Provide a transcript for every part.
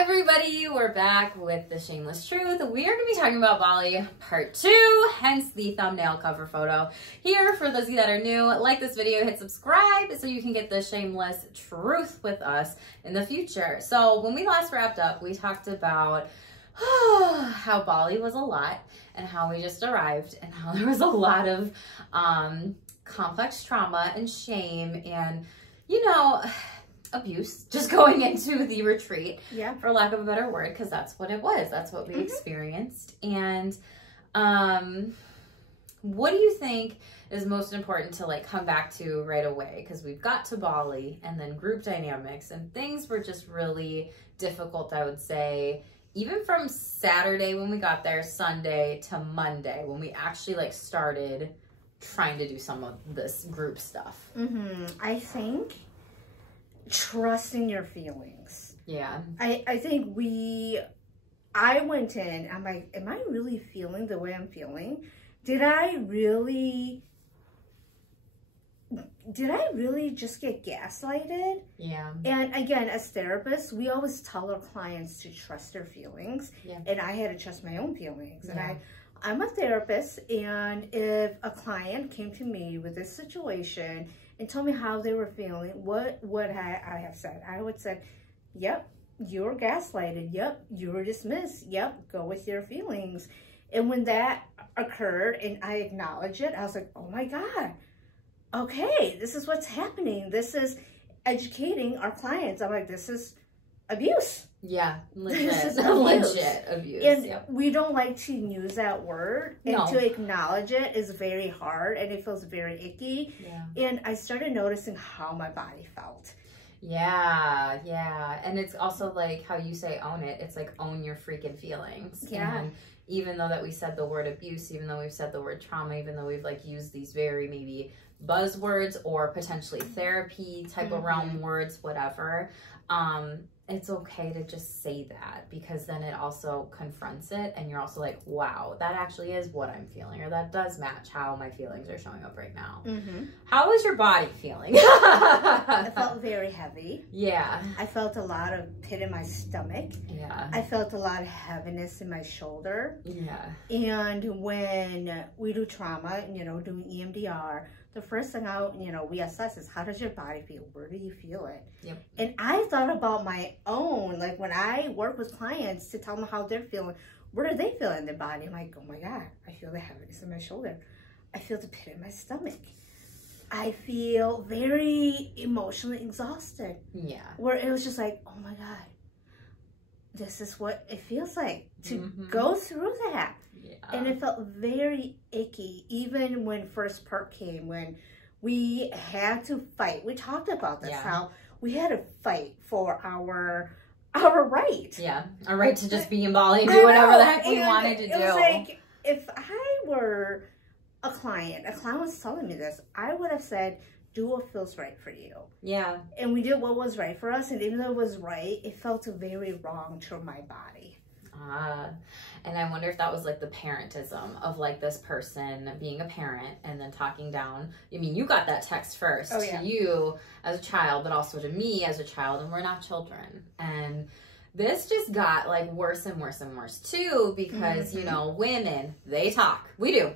everybody, we're back with the Shameless Truth. We are going to be talking about Bali part 2, hence the thumbnail cover photo. Here, for those of you that are new, like this video, hit subscribe so you can get the Shameless Truth with us in the future. So when we last wrapped up, we talked about how Bali was a lot and how we just arrived and how there was a lot of complex trauma and shame and, you know, abuse just going into the retreat, for lack of a better word, because that's what it was. That's what we experienced. And what do you think is most important to like come back to right away? Because we've got to Bali and then group dynamics and things were just really difficult, I would say, even from Saturday when we got there, Sunday to Monday when we actually like started trying to do some of this group stuff. I think trusting your feelings. Yeah. I think I went in, I'm like, am I really feeling the way I'm feeling? Did I really just get gaslighted? Yeah. And again, as therapists, we always tell our clients to trust their feelings. And I had to trust my own feelings. And I'm a therapist, and if a client came to me with this situation and told me how they were feeling, what would I have said? I would say, yep, you're gaslighted. Yep, you were dismissed. Yep, go with your feelings. And when that occurred and I acknowledged it, I was like, oh my God, okay, this is what's happening. This is educating our clients. I'm like, this is abuse. Yeah, legit. This is abuse. Legit abuse. And we don't like to use that word. And No. to acknowledge it is very hard and it feels very icky. And I started noticing how my body felt. Yeah. And it's also like how you say own it. It's like own your freaking feelings. And even though that we said the word abuse, even though we've said the word trauma, even though we've like used these very maybe buzzwords or potentially therapy type of realm words, whatever, it's okay to just say that, because then it also confronts it and you're also like, wow, that actually is what I'm feeling, or that does match how my feelings are showing up right now. How is your body feeling? I felt very heavy. I felt a lot of pit in my stomach. I felt a lot of heaviness in my shoulder. And when we do trauma, you know, doing EMDR, the first thing we assess is, how does your body feel? Where do you feel it? And I thought about my own, like when I work with clients to tell them how they're feeling, where do they feel in their body? I'm like, oh my God, I feel the heaviness in my shoulder. I feel the pit in my stomach. I feel very emotionally exhausted. Where it was just like, oh my God, this is what it feels like to go through that. And it felt very icky, even when first part came, when we had to fight. We talked about this, how we had to fight for our right. Our right to just be in Bali and do whatever the heck we wanted to do. It was like, if I were a client was telling me this, I would have said, do what feels right for you. And we did what was right for us, and even though it was right, it felt very wrong to my body. And I wonder if that was like the parentism of like this person being a parent and then talking down. I mean, you got that text first to you as a child, but also to me as a child, and we're not children. And this just got like worse and worse and worse too, because you know, women, they talk. We do.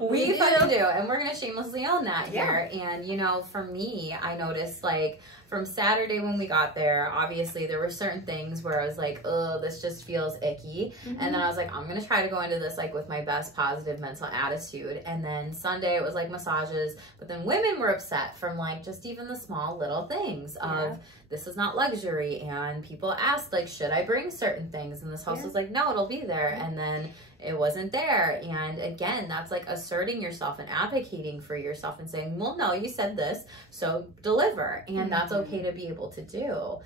We fucking do. And we're gonna shamelessly own that here. And you know, for me, I noticed like from Saturday when we got there, obviously there were certain things where I was like, oh, this just feels icky. And then I was like, I'm gonna try to go into this like with my best positive mental attitude. And then Sunday it was like massages, but then women were upset from like just even the small little things of this is not luxury. And people asked like, should I bring certain things? And this host was like, no, it'll be there. And then it wasn't there. And again, that's like asserting yourself and advocating for yourself and saying, well, no, you said this, so deliver. And that's okay to be able to do.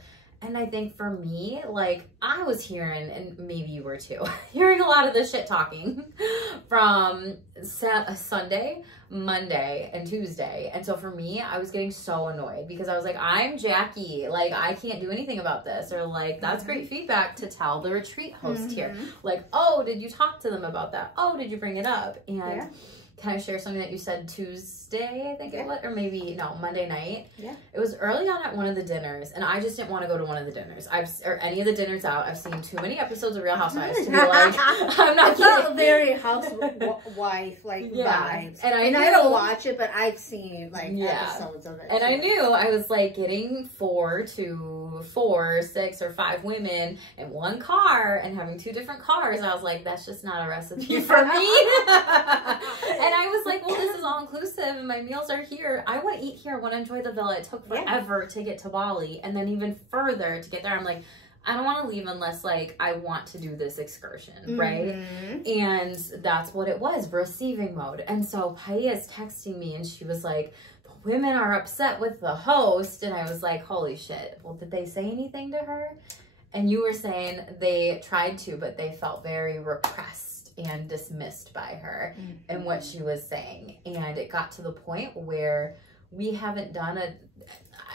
And I think for me, like I was hearing, and maybe you were too, hearing a lot of the shit talking from Sunday, Monday, and Tuesday. And so for me, I was getting so annoyed because I was like, I'm Jackie. Like, I can't do anything about this. Or like, that's great feedback to tell the retreat host here. Like, oh, did you talk to them about that? Oh, did you bring it up? And can I share something that you said Tuesday, I think it was, or maybe, no, Monday night? Yeah. It was early on at one of the dinners, and I just didn't want to go to one of the dinners. Or any of the dinners out. I've seen too many episodes of Real Housewives to be like, I'm not kidding. It's very housewife, like, vibes. And I don't watch it, but I've seen, like, episodes of it. And I knew I was, like, getting 4 to 4, 6, or 5 women in one car and having 2 different cars. I was like, that's just not a recipe for me. And I was like, well, this is all inclusive and my meals are here. I want to eat here. I want to enjoy the villa. It took forever to get to Bali, and then even further to get there. I'm like, I don't want to leave unless, like, I want to do this excursion, right? And that's what it was, receiving mode. And so Poiab is texting me, and she was like, the women are upset with the host. And I was like, holy shit. Well, did they say anything to her? And you were saying they tried to, but they felt very repressed and dismissed by her and what she was saying. And it got to the point where we haven't done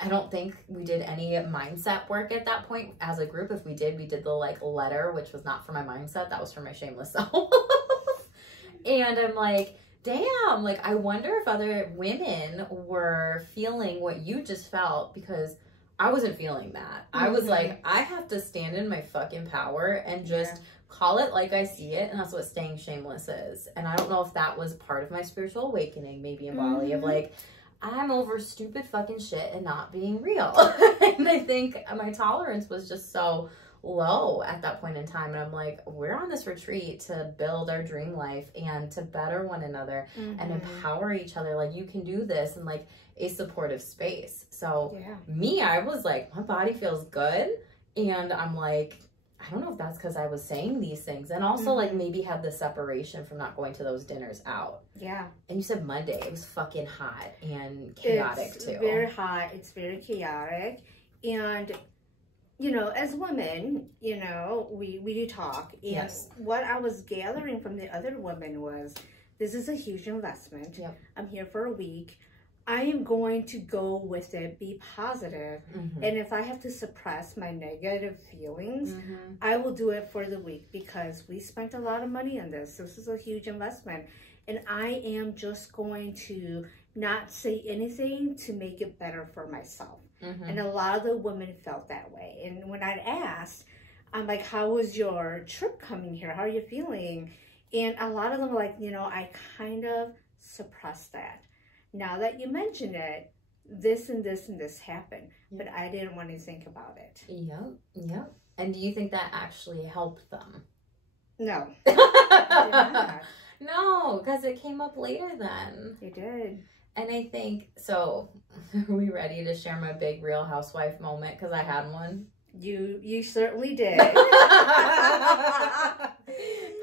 I don't think we did any mindset work at that point as a group. If we did, we did the like letter, which was not for my mindset. That was for my shameless self. And I'm like, damn, like, I wonder if other women were feeling what you just felt, because I wasn't feeling that. I was like, I have to stand in my fucking power and just call it like I see it. And that's what staying shameless is. And I don't know if that was part of my spiritual awakening, maybe in Bali, of like, I'm over stupid fucking shit and not being real. And I think my tolerance was just so low at that point in time. And I'm like, we're on this retreat to build our dream life and to better one another and empower each other. Like, you can do this, and like a supportive space. So me, I was like, my body feels good. And I'm like, I don't know if that's because I was saying these things, and also like maybe had the separation from not going to those dinners out. Yeah. And you said Monday, it was fucking hot and chaotic too. It's very hot. It's very chaotic. And, you know, as women, you know, we do talk. And what I was gathering from the other women was, this is a huge investment. I'm here for a week. I am going to go with it, be positive. And if I have to suppress my negative feelings, I will do it for the week, because we spent a lot of money on this. This is a huge investment. And I am just going to not say anything to make it better for myself. And a lot of the women felt that way. And when I asked, I'm like, how was your trip coming here? How are you feeling? And a lot of them were like, you know, I kind of suppressed that. Now that you mention it, this and this and this happened, but I didn't want to think about it. Yep. And do you think that actually helped them? No. It did not. No, because it came up later then. It did. And I think, so, are we ready to share my big Real Housewife moment? Because I had one. You certainly did.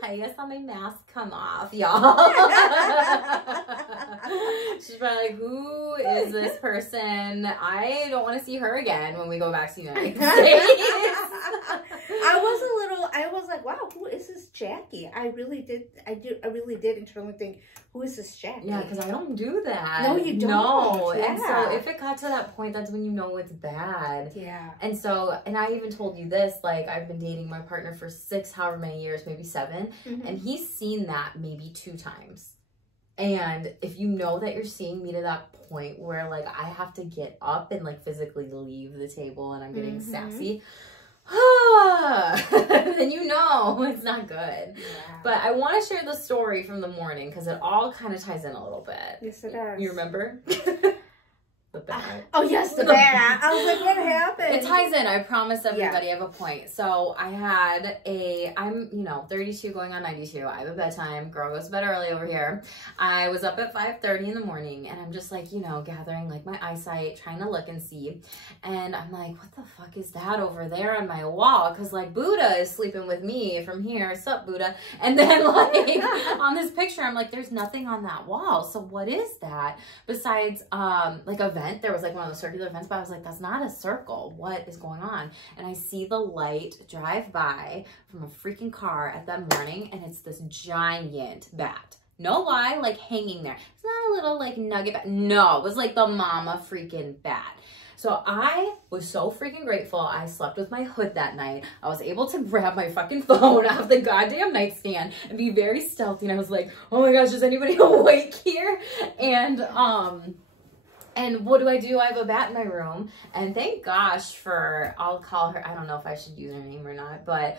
I saw my mask come off, y'all. She's probably like, who is this person? I don't want to see her again when we go back to the United States. I was like, wow, who is this Jackie? I really did internally think, who is this Jackie? Yeah, because I don't do that. No, you don't. No. And so if it got to that point, that's when you know it's bad. Yeah. And so, and I even told you this, like, I've been dating my partner for 6, however many years, maybe 7. And he's seen that maybe 2 times. And if you know that you're seeing me to that point where, like, I have to get up and, like, physically leave the table and I'm getting sassy, then you know it's not good. Yeah. But I want to share the story from the morning, because it all kind of ties in a little bit. Yes, it does. You remember? The bat. Oh, yes, the bat. I was like, what happened? It ties in. I promise everybody I have a point. So I had I'm, 32 going on 92. I have a bedtime. Girl goes to bed early over here. I was up at 5:30 in the morning, and I'm just like, gathering like my eyesight, trying to look and see. And I'm like, what the fuck is that over there on my wall? Because like Buddha is sleeping with me from here. Sup, Buddha? And then like on this picture, I'm like, there's nothing on that wall. So what is that? Besides like a vent. There was like one of those circular vents, but I was like, that's not a circle. What is going on? And I see the light drive by from a freaking car at that morning, and it's this giant bat. No lie, like hanging there. It's not a little like nugget bat. No, it was like the mama freaking bat. So I was so freaking grateful. I slept with my hood that night. I was able to grab my fucking phone off the goddamn nightstand and be very stealthy. And I was like, oh my gosh, is anybody awake here? And what do? I have a bat in my room. And thank gosh for, I'll call her, I don't know if I should use her name or not, but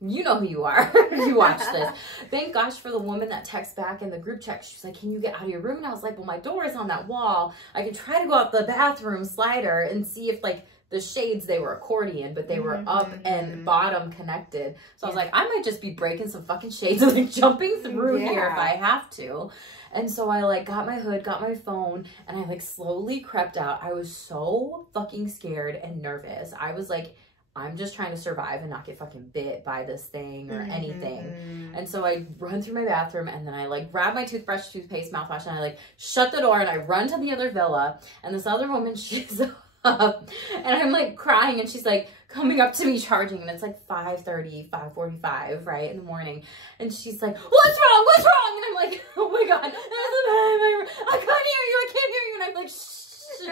you know who you are if you watch this. Thank gosh for the woman that texts back in the group chat. She's like, can you get out of your room? And I was like, well, my door is on that wall. I can try to go out the bathroom slider and see if like the shades, they were accordion, but they were up and bottom connected. So I was like, I might just be breaking some fucking shades and like jumping through here if I have to. And so I like got my hood, got my phone, and I like slowly crept out. I was so fucking scared and nervous. I was like, I'm just trying to survive and not get fucking bit by this thing or anything. And so I run through my bathroom, and then I like grab my toothbrush, toothpaste, mouthwash, and I like shut the door and I run to the other villa. And this other woman, she's up and I'm like crying, and she's like coming up to me charging, and it's like 5:30, 5:45, right in the morning. And she's like, what's wrong? What's wrong? And I'm like, oh my God, I can't hear you. I can't hear you. And I'm like, shh.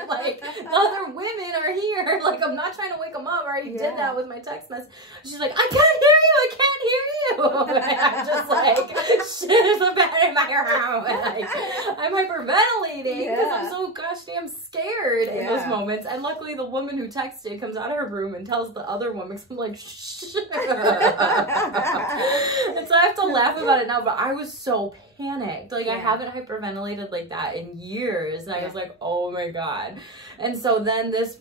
Like, the other women are here. Like, I'm not trying to wake them up. I already did that with my text message. She's like, I can't hear you. I can't hear you. And I'm just like, shit, there's a bed in my room. And like, I'm hyperventilating because I'm so gosh damn scared in those moments. And luckily, the woman who texted comes out of her room and tells the other woman, because I'm like, shh. And so I have to laugh about it now, but I was so panicked. Like, I haven't hyperventilated like that in years. And I was like, oh my God. And so then this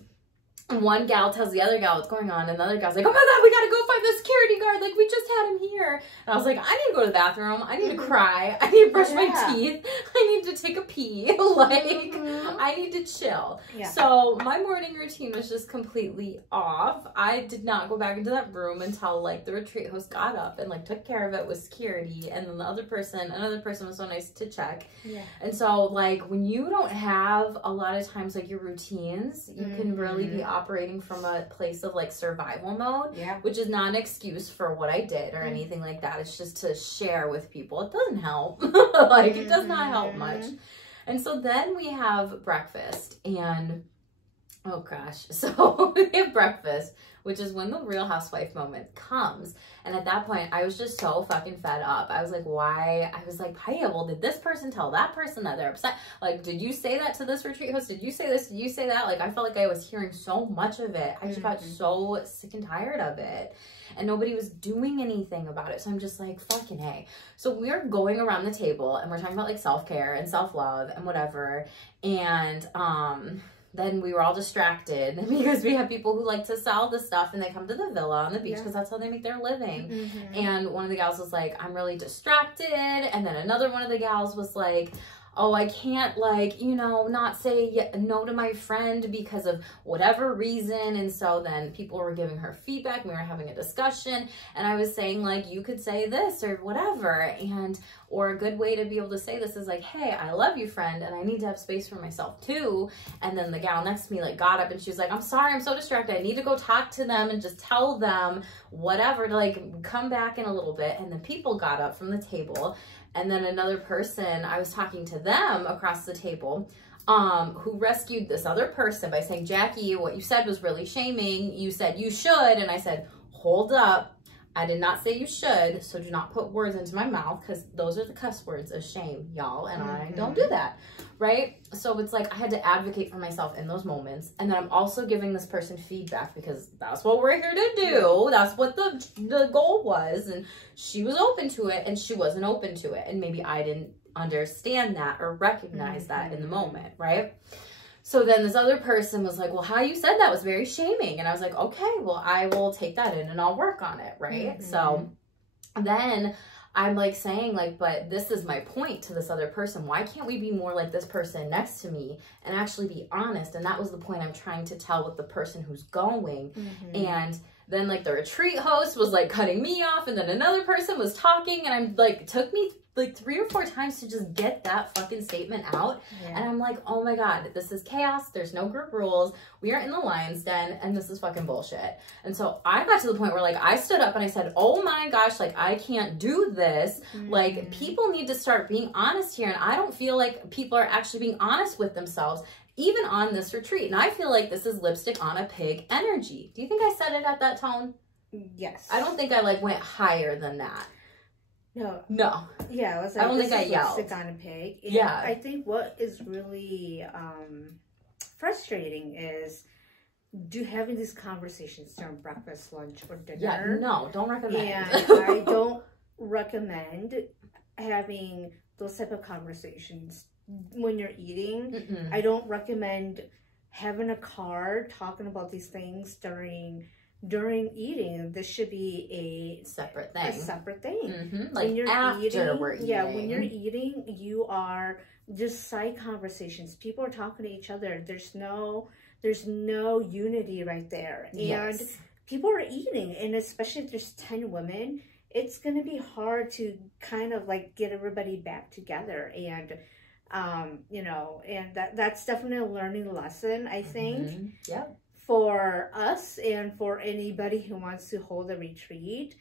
one gal tells the other gal what's going on, and the other gal's like, oh my God, we gotta go find the security guard. Like, we just had him here. And I was like, I need to go to the bathroom. I need to cry. I need to brush my teeth. I need to take a pee. Like, I need to chill. So my morning routine was just completely off. I did not go back into that room until like the retreat host got up and like took care of it with security. And then another person was so nice to check. And so like when you don't have a lot of times like your routines, you can really be operating from a place of like survival mode, which is not an excuse for what I did or anything like that. It's just to share with people. It doesn't help. Like, it does not help much. And so then we have breakfast, and oh gosh, so we have breakfast, which is when the Real Housewife moment comes. And at that point, I was just so fucking fed up. I was like, why? I was like, Poiab, well, did this person tell that person that they're upset? Like, did you say that to this retreat host? Did you say this? Did you say that? Like, I felt like I was hearing so much of it. I just got so sick and tired of it. And nobody was doing anything about it. So I'm just like, fucking hey. So we're going around the table, and we're talking about like self-care and self-love and whatever. And, then we were all distracted because we have people who like to sell the stuff, and they come to the villa on the beach because that's how they make their living. And one of the gals was like, I'm really distracted. And then another one of the gals was like, oh, I can't like, you know, not say no to my friend because of whatever reason. And so then people were giving her feedback. We were having a discussion, and I was saying like, you could say this or whatever. And, or a good way to be able to say this is like, hey, I love you, friend, and I need to have space for myself too. And then the gal next to me like got up, and she was like, I'm sorry, I'm so distracted. I need to go talk to them and just tell them whatever to like come back in a little bit. And the people got up from the table. And then another person, I was talking to them across the table, who rescued this other person by saying, Jackie, what you said was really shaming. You said you should. And I said, hold up. I did not say you should. So do not put words into my mouth, because those are the cuss words of shame, y'all. And I don't do that. Right? So it's like I had to advocate for myself in those moments. And then I'm also giving this person feedback, because that's what we're here to do. That's what the goal was. And she was open to it, and she wasn't open to it. And maybe I didn't understand that or recognize that in the moment. Right? So then this other person was like, well, how you said that was very shaming. And I was like, okay, well, I will take that in and I'll work on it. Right? So then I'm like saying like, but this is my point to this other person. Why can't we be more like this person next to me and actually be honest? And that was the point I'm trying to tell with the person who's going. And then like the retreat host was like cutting me off, and then another person was talking, and I'm like, took me like 3 or 4 times to just get that fucking statement out. And I'm like, oh my God, this is chaos. There's no group rules. We are in the lion's den, and this is fucking bullshit. And so I got to the point where like I stood up and I said, oh my gosh, like I can't do this. Like people need to start being honest here. And I don't feel like people are actually being honest with themselves. even on this retreat. And I feel like this is lipstick on a pig energy. Do you think I said it at that tone? Yes. I don't think I like went higher than that. No. Yeah, it was like, I don't think I yelled. Lipstick on a pig. And yeah. I think what is really frustrating is having these conversations during breakfast, lunch, or dinner. Yeah, no, don't recommend. And I don't recommend having those type of conversations when you're eating. I don't recommend having a card talking about these things during eating. This should be a separate thing. Like when you're after we're eating. Yeah, when you're eating, you are just side conversations. People are talking to each other. There's no unity right there. And people are eating, and especially if there's 10 women, it's going to be hard to kind of like get everybody back together. And you know, and that's definitely a learning lesson, I think. For us and for anybody who wants to hold a retreat.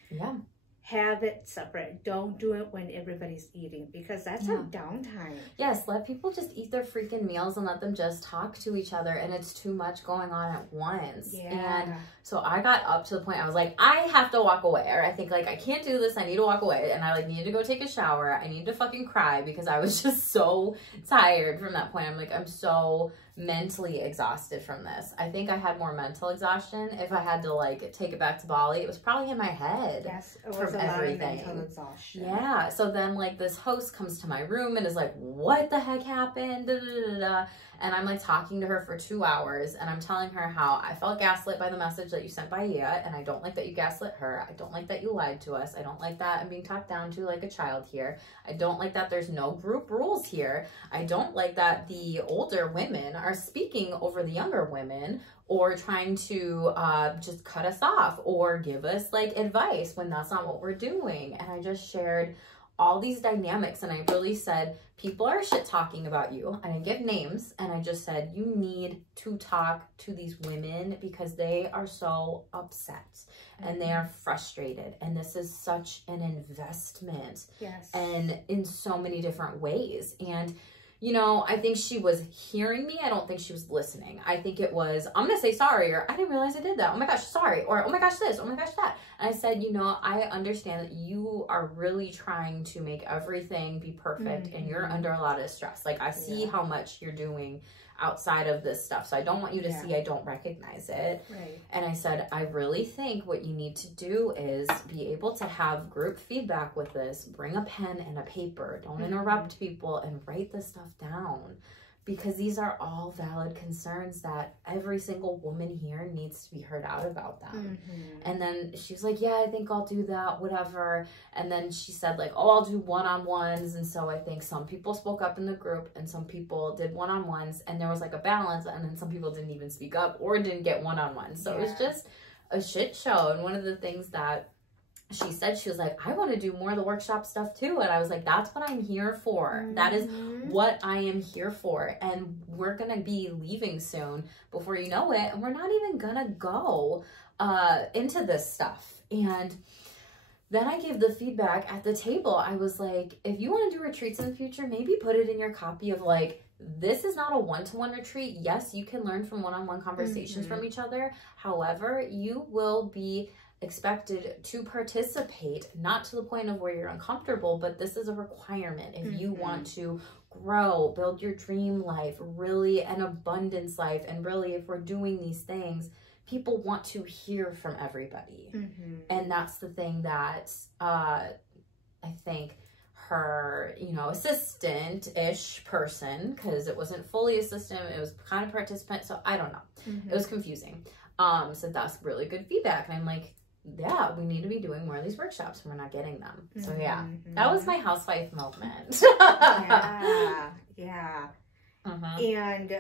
Have it separate. Don't do it when everybody's eating, because that's our downtime. Yes, let people just eat their freaking meals and let them just talk to each other, and it's too much going on at once. And so I got up to the point, I was like, I have to walk away, or I think like, I can't do this, I need to walk away. And I like needed to go take a shower. I needed to fucking cry because I was just so tired from that point. I'm like, I'm so mentally exhausted from this. I think I had more mental exhaustion. If I had to like take it back to Bali, it was probably in my head. Yes, it was a lot of mental exhaustion. Yeah, so then like this host comes to my room and is like, what the heck happened? Da, da, da, da, da. And I'm like talking to her for 2 hours, and I'm telling her how I felt gaslit by the message that you sent by Ia, and I don't like that you gaslit her. I don't like that you lied to us. I don't like that I'm being talked down to like a child here. I don't like that there's no group rules here. I don't like that the older women are speaking over the younger women, or trying to just cut us off or give us like advice when that's not what we're doing. And I just shared all these dynamics, and I really said, people are shit talking about you. And I give names, and I just said, you need to talk to these women because they are so upset and they are frustrated. And this is such an investment. And in so many different ways. And you know, I think she was hearing me. I don't think she was listening. I think it was, I'm going to say sorry, or I didn't realize I did that. Oh my gosh, sorry. Or, oh my gosh, this, oh my gosh, that. And I said, you know, I understand that you are really trying to make everything be perfect, and you're under a lot of stress. Like, I see how much you're doing outside of this stuff. So I don't want you to see I don't recognize it. And I said, I really think what you need to do is be able to have group feedback with this. Bring a pen and a paper. Don't interrupt people, and write this stuff down, because these are all valid concerns that every single woman here needs to be heard out about them. And then she was like, yeah, I think I'll do that, whatever. And then she said like, oh, I'll do one-on-ones. And so I think some people spoke up in the group, and some people did one-on-ones, and there was like a balance. And then some people didn't even speak up or didn't get one-on-ones. So it was just a shit show. And one of the things that she said, she was like, I want to do more of the workshop stuff too. And I was like, that's what I'm here for. That is what I am here for. And we're going to be leaving soon before you know it. And we're not even going to go into this stuff. And then I gave the feedback at the table. I was like, if you want to do retreats in the future, maybe put it in your copy of like, this is not a one-to-one retreat. Yes, you can learn from one-on-one conversations from each other. However, you will be expected to participate, not to the point of where you're uncomfortable, but this is a requirement if you want to grow, build your dream life, really an abundance life. And really, if we're doing these things, people want to hear from everybody. And that's the thing that I think her, you know, assistant-ish person, because it wasn't fully assistant, it was kind of participant, so I don't know. It was confusing. So that's really good feedback. And I'm like, yeah, we need to be doing more of these workshops, and we're not getting them. So yeah, that was my housewife moment. And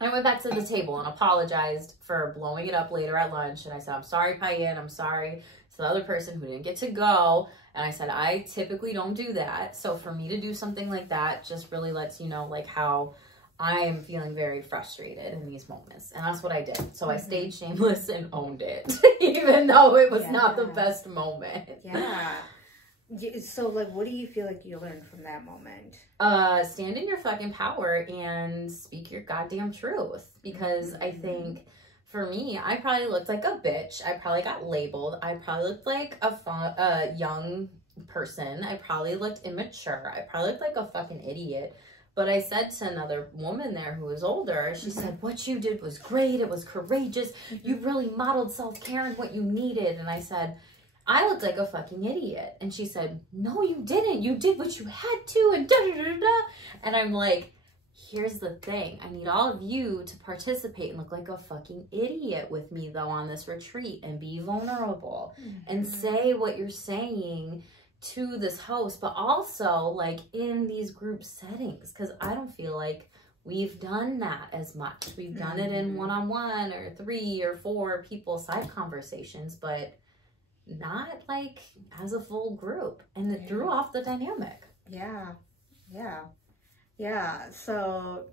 I went back to the table and apologized for blowing it up later at lunch. And I said, I'm sorry, Poiab. I'm sorry to the other person who didn't get to go. And I said, I typically don't do that. So for me to do something like that just really lets you know like how I'm feeling very frustrated in these moments. And that's what I did. So I stayed shameless and owned it, even though it was not the best moment. So, like, what do you feel like you learned from that moment? Stand in your fucking power and speak your goddamn truth. Because I think, for me, I probably looked like a bitch. I probably got labeled. I probably looked like a young person. I probably looked immature. I probably looked like a fucking idiot. But I said to another woman there who was older, she said, what you did was great. It was courageous. You really modeled self-care and what you needed. And I said, I looked like a fucking idiot. And she said, no, you didn't. You did what you had to and da-da-da-da. And I'm like, here's the thing. I need all of you to participate and look like a fucking idiot with me, though, on this retreat and be vulnerable and say what you're saying to this host, but also like in these group settings, because I don't feel like we've done that as much. We've done it in one-on-one or 3 or 4 people side conversations, but not like as a full group, and it threw off the dynamic. So,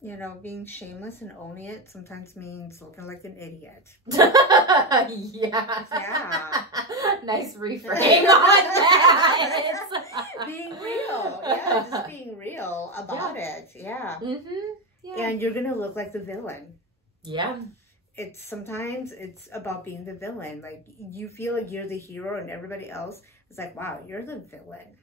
you know, being shameless and owning it sometimes means looking like an idiot. Nice reframe on that. Being real. Just being real about it. And you're gonna look like the villain. Sometimes it's about being the villain. Like, you feel like you're the hero and everybody else is like, wow, you're the villain.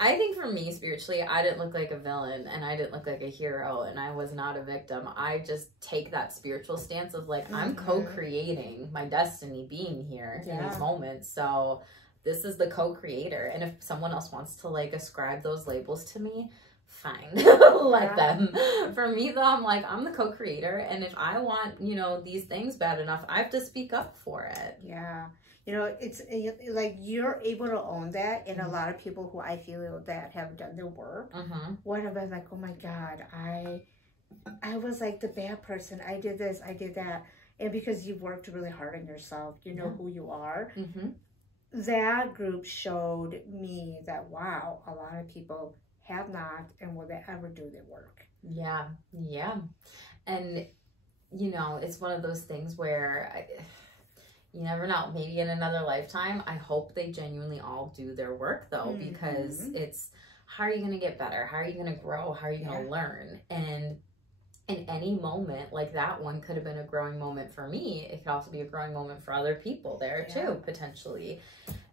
I think for me, spiritually, I didn't look like a villain and I didn't look like a hero and I was not a victim. I just take that spiritual stance of like, I'm co-creating my destiny being here in these moments. So this is the co-creator. And if someone else wants to like ascribe those labels to me, fine. Let them. For me though, I'm like, I'm the co-creator. And if I want, you know, these things bad enough, I have to speak up for it. You know, it's like you're able to own that, and a lot of people who I feel that have done their work, one of them like, oh my God, I was like the bad person. I did this, I did that. And because you've worked really hard on yourself, you know who you are. That group showed me that, wow, a lot of people have not, and will they ever do their work? And, you know, it's one of those things where you never know. Maybe in another lifetime, I hope they genuinely all do their work, though, because it's, how are you going to get better? How are you going to grow? How are you going to learn? And in any moment, like that one could have been a growing moment for me. It could also be a growing moment for other people there, too, potentially.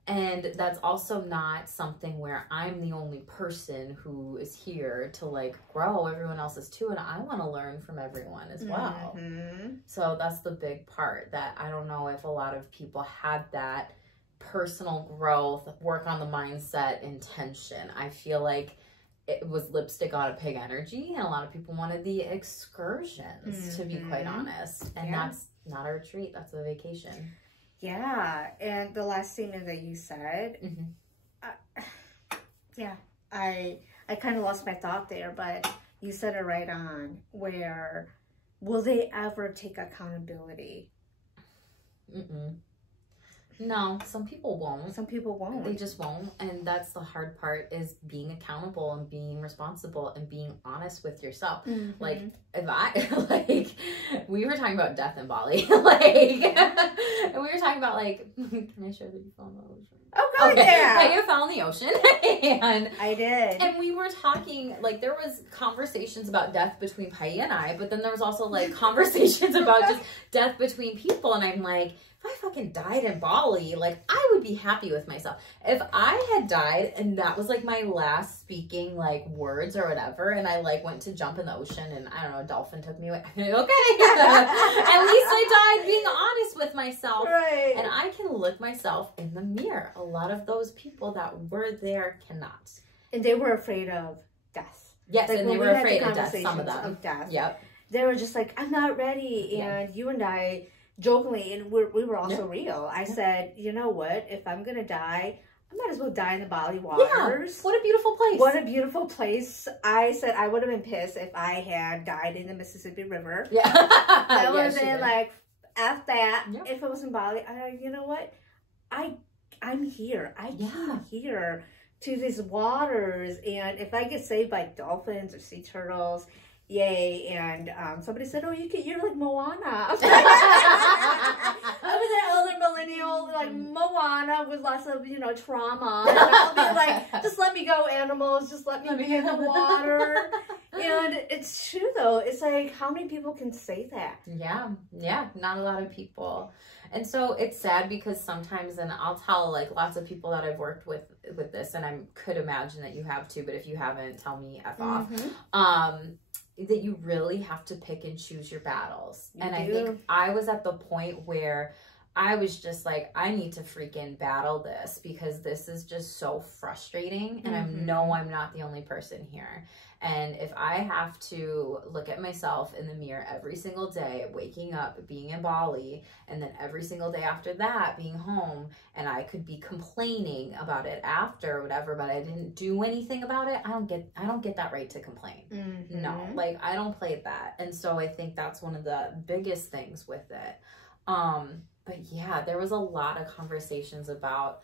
And that's also not something where I'm the only person who is here to like grow. Everyone else is too, and I want to learn from everyone as well. So that's the big part, that I don't know if a lot of people had that personal growth, work on the mindset, intention. I feel like it was lipstick on a pig energy, and a lot of people wanted the excursions, to be quite honest. And that's not a retreat, that's a vacation. And the last statement that you said, I kind of lost my thought there, but you said it right on, where will they ever take accountability? No, some people won't. Some people won't. They just won't. And that's the hard part, is being accountable and being responsible and being honest with yourself. Like, if I, like, we were talking about death in Bali. Like, and we were talking about, like, can I share that you fell in the ocean? Oh, God, I fell in the ocean. And I did. And we were talking, like, there was conversations about death between Pai and I, but then there was also, like, conversations about just death between people. And I'm like, if I fucking died in Bali, like, I would be happy with myself. If I had died and that was like my last speaking like words or whatever, and I like went to jump in the ocean and I don't know, a dolphin took me away, okay. At least I died being honest with myself. And I can look myself in the mirror. A lot of those people that were there cannot. And they were afraid of death. Yes, like, and they were afraid of death, some of them. They were just like, I'm not ready. And you and I jokingly, and we were also real. I said, you know what? If I'm going to die, I might as well die in the Bali waters. What a beautiful place. What a beautiful place. I said I would have been pissed if I had died in the Mississippi River. I would have been like, F that. If it was in Bali, you know what? I'm here. I came here to these waters. And if I get saved by dolphins or sea turtles, yay. And somebody said, oh, you're like Moana. I was that older millennial, like Moana out with lots of, you know, trauma. And I'll be like, just let me go, animals. Just let me be in the water. And it's true, though. It's like, how many people can say that? Yeah. Yeah. Not a lot of people. And so it's sad because sometimes, and I'll tell like lots of people that I've worked with this, and I could imagine that you have too, but if you haven't, tell me F off. That you really have to pick and choose your battles. I think I was at the point where I was just like, I need to freaking battle this because this is just so frustrating. And I know I'm not the only person here. And if I have to look at myself in the mirror every single day, waking up, being in Bali, and then every single day after that, being home, and I could be complaining about it after or whatever, but I didn't do anything about it, I don't get that right to complain. No, like I don't play that. And so I think that's one of the biggest things with it. But yeah, there was a lot of conversations about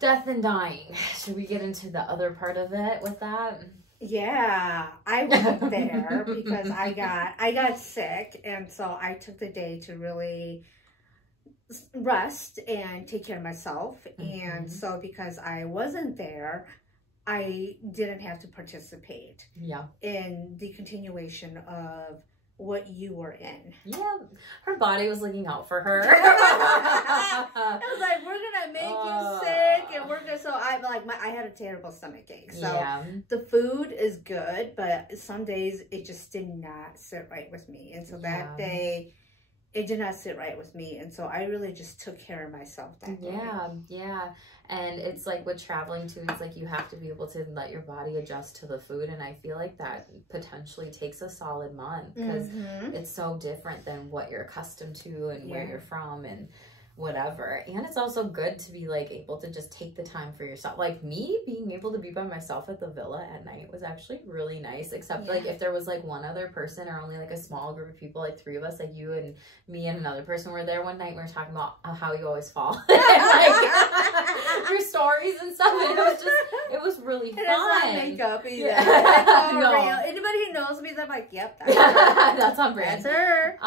death and dying. Should we get into the other part of it with that? Yeah, I went there because I got sick, and so I took the day to really rest and take care of myself. And so because I wasn't there, I didn't have to participate in the continuation of what you were in. Yeah, her body was looking out for her. I was like, we're gonna make you sick, and we're gonna. So I had a terrible stomach ache. So the food is good, but some days it just did not sit right with me, and so that day it did not sit right with me, and so I really just took care of myself that day. Yeah. And it's like with traveling too, it's like you have to be able to let your body adjust to the food, and I feel like that potentially takes a solid month because it's so different than what you're accustomed to and where you're from and whatever. And it's also good to be like able to just take the time for yourself. Like me being able to be by myself at the villa at night was actually really nice, except like if there was like one other person or only like a small group of people, like three of us, like you and me and another person were there one night. We were talking about how you always fall and, like your stories and stuff, and it was really fun. It's not makeup either. It's all real. Anybody who knows me, they're like, yep, that's her. That's on brand. That's her.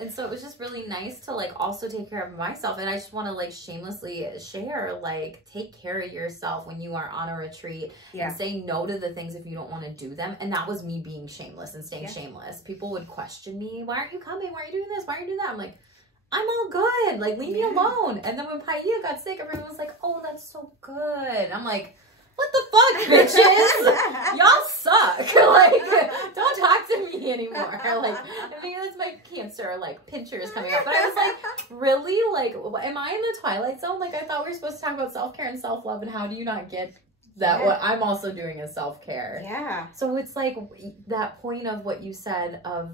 And so it was just really nice to like also take care of myself. And I just want to like shamelessly share, like, take care of yourself when you are on a retreat and say no to the things if you don't want to do them. And that was me being shameless and staying shameless. People would question me, why aren't you coming? Why are you doing this? Why are you doing that? I'm like, I'm all good. Like, leave me alone. And then when Poiab got sick, everyone was like, oh, that's so good. I'm like, what the fuck, bitches? Y'all suck. Like, don't talk to me anymore. Like, I mean, that's my cancer, like, pictures coming up. But I was like, really? Like, am I in the Twilight Zone? Like, I thought we were supposed to talk about self-care and self-love, and how do you not get that what I'm also doing is self-care? Yeah. So it's like that point of what you said of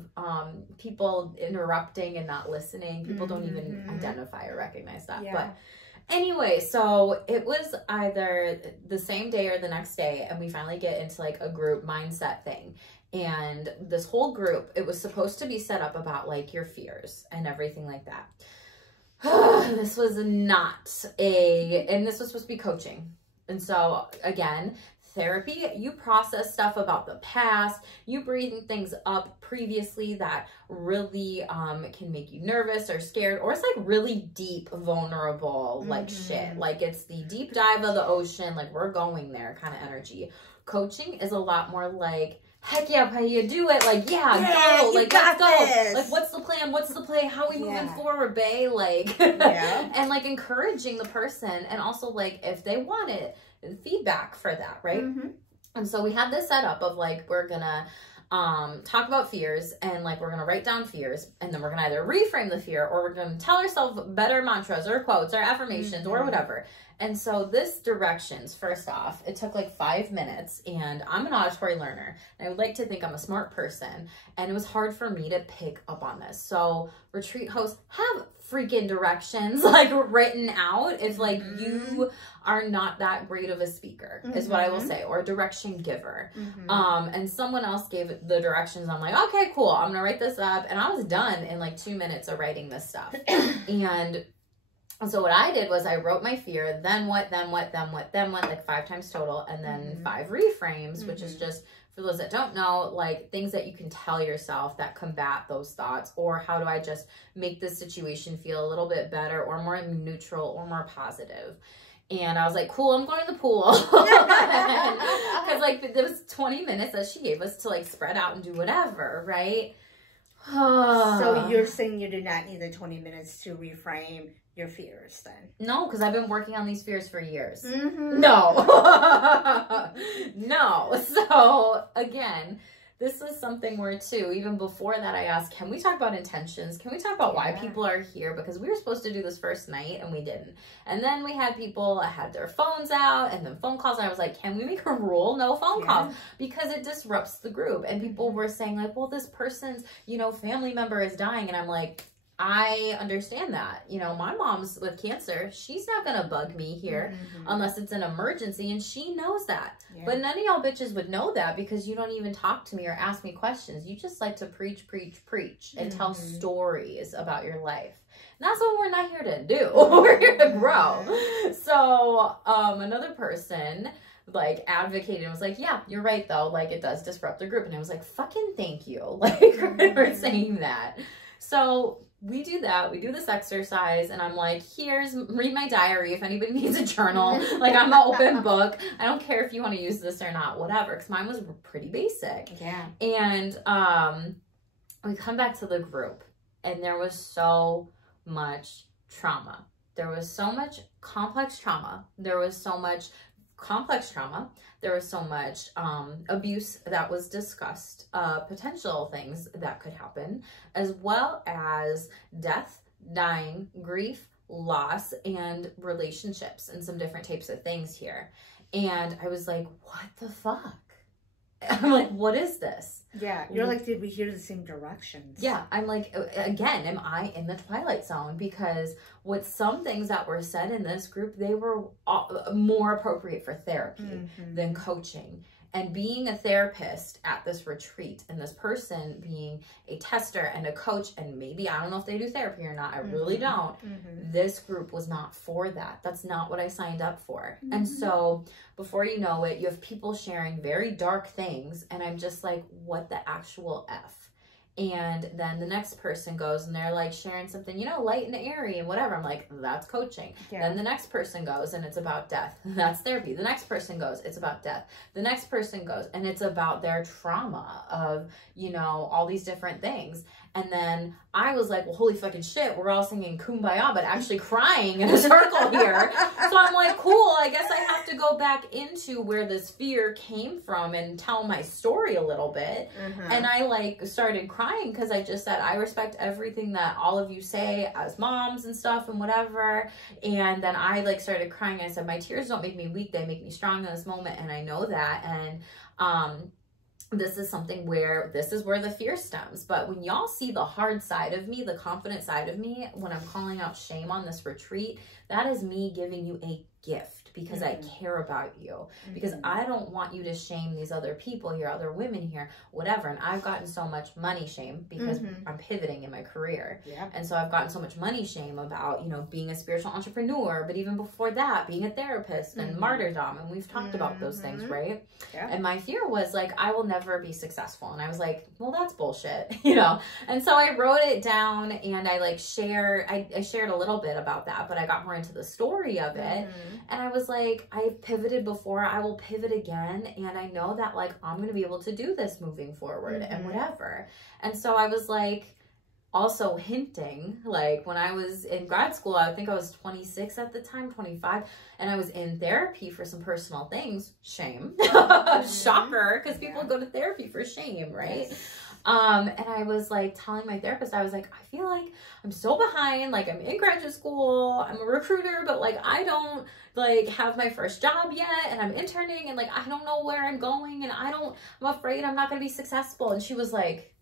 people interrupting and not listening. People don't even identify or recognize that. But anyway, so it was either the same day or the next day, and we finally get into like a group mindset thing. And this whole group, it was supposed to be set up about like your fears and everything like that. This was not and this was supposed to be coaching. And so again, therapy, you process stuff about the past, you bring things up previously that really can make you nervous or scared, or it's like really deep, vulnerable, like shit. Like it's the deep dive of the ocean, like we're going there kind of energy. Coaching is a lot more like, heck yeah, Poiab, do it. Like, go. Like, let's go. This. Like, what's the plan? What's the play? How are we moving forward, bae? Like, and like encouraging the person, and also like if they want it, feedback for that, right? And so we had this setup of like, we're gonna talk about fears, and like we're gonna write down fears, and then we're gonna either reframe the fear, or we're gonna tell ourselves better mantras or quotes or affirmations or whatever. And so this directions, first off, it took like 5 minutes, and I'm an auditory learner, and I would like to think I'm a smart person, and it was hard for me to pick up on this. So retreat hosts have freaking directions like written out if like you are not that great of a speaker, is what I will say, or a direction giver. And someone else gave the directions. I'm like, okay, cool, I'm gonna write this up. And I was done in like 2 minutes of writing this stuff. And so what I did was I wrote my fear, then what, like 5 times total, and then 5 reframes, which is just, for those that don't know, like things that you can tell yourself that combat those thoughts, or how do I just make this situation feel a little bit better or more neutral or more positive. And I was like, cool, I'm going to the pool. Because, like, there was 20 minutes that she gave us to, like, spread out and do whatever, right? So you're saying you do not need the 20 minutes to reframe your fears then? No, because I've been working on these fears for years. Mm-hmm. No. No. So, again, this is something where, too, even before that, I asked, can we talk about intentions? Can we talk about why people are here? Because we were supposed to do this first night, and we didn't. And then we had people that had their phones out, and then phone calls, and I was like, can we make a rule? No phone calls. Because it disrupts the group. And people were saying, like, well, this person's, you know, family member is dying. And I'm like, I understand that. You know, my mom's with cancer. She's not going to bug me here unless it's an emergency, and she knows that. Yeah. But none of y'all bitches would know that because you don't even talk to me or ask me questions. You just like to preach and tell stories about your life. And that's what we're not here to do. We're here to grow. So, another person like advocated and was like, yeah, you're right though. Like, it does disrupt the group. And I was like, fucking thank you. Like, for saying that. So we do that. We do this exercise, and I'm like, read my diary if anybody needs a journal. Like, I'm an open book. I don't care if you want to use this or not, whatever, because mine was pretty basic. Yeah. And we come back to the group, and there was so much trauma. There was so much complex trauma. There was so much complex trauma. There was so much abuse that was discussed, potential things that could happen, as well as death, dying, grief, loss, and relationships, and some different types of things here. And I was like, what the fuck? I'm like, what is this? Yeah, you're like, did we hear the same directions? Yeah, I'm like, again, am I in the Twilight Zone? Because with some things that were said in this group, they were more appropriate for therapy than coaching. And being a therapist at this retreat, and this person being a tester and a coach, and maybe, I don't know if they do therapy or not, I really don't, this group was not for that. That's not what I signed up for. And so, before you know it, you have people sharing very dark things, and I'm just like, what the actual F? And then the next person goes and they're like sharing something, you know, light and airy and whatever. I'm like, that's coaching. Yeah. Then the next person goes and it's about death. That's therapy. The next person goes, it's about death. The next person goes and it's about their trauma of, you know, all these different things. And then I was like, well, holy fucking shit, we're all singing Kumbaya, but actually crying in a circle here. So I'm like, cool, I guess I have to go back into where this fear came from and tell my story a little bit. And I like started crying because I just said, I respect everything that all of you say as moms and stuff and whatever. And then I like started crying. I said, my tears don't make me weak, they make me strong in this moment. And I know that. And, this is something where this is where the fear stems. But when y'all see the hard side of me, the confident side of me, when I'm calling out shame on this retreat, that is me giving you a gift because I care about you, because I don't want you to shame these other people here, other women here, whatever. And I've gotten so much money shame because I'm pivoting in my career. And so I've gotten so much money shame about, you know, being a spiritual entrepreneur, but even before that, being a therapist and martyrdom. And we've talked about those things, right? And my fear was like, I will never be successful. And I was like, well, that's bullshit, you know? And so I wrote it down and I like I shared a little bit about that, but I got more into the story of it. And I was like, I've pivoted before, I will pivot again. And I know that like, I'm going to be able to do this moving forward and whatever. And so I was like, also hinting, like when I was in grad school, I think I was 26 at the time, 25, and I was in therapy for some personal things. Shame. Shocker, because people go to therapy for shame, right? And I was like telling my therapist, I was like, I feel like I'm so behind, like I'm in graduate school, I'm a recruiter, but like I don't like have my first job yet, and I'm interning, and like I don't know where I'm going, and I'm afraid I'm not gonna be successful. And she was like,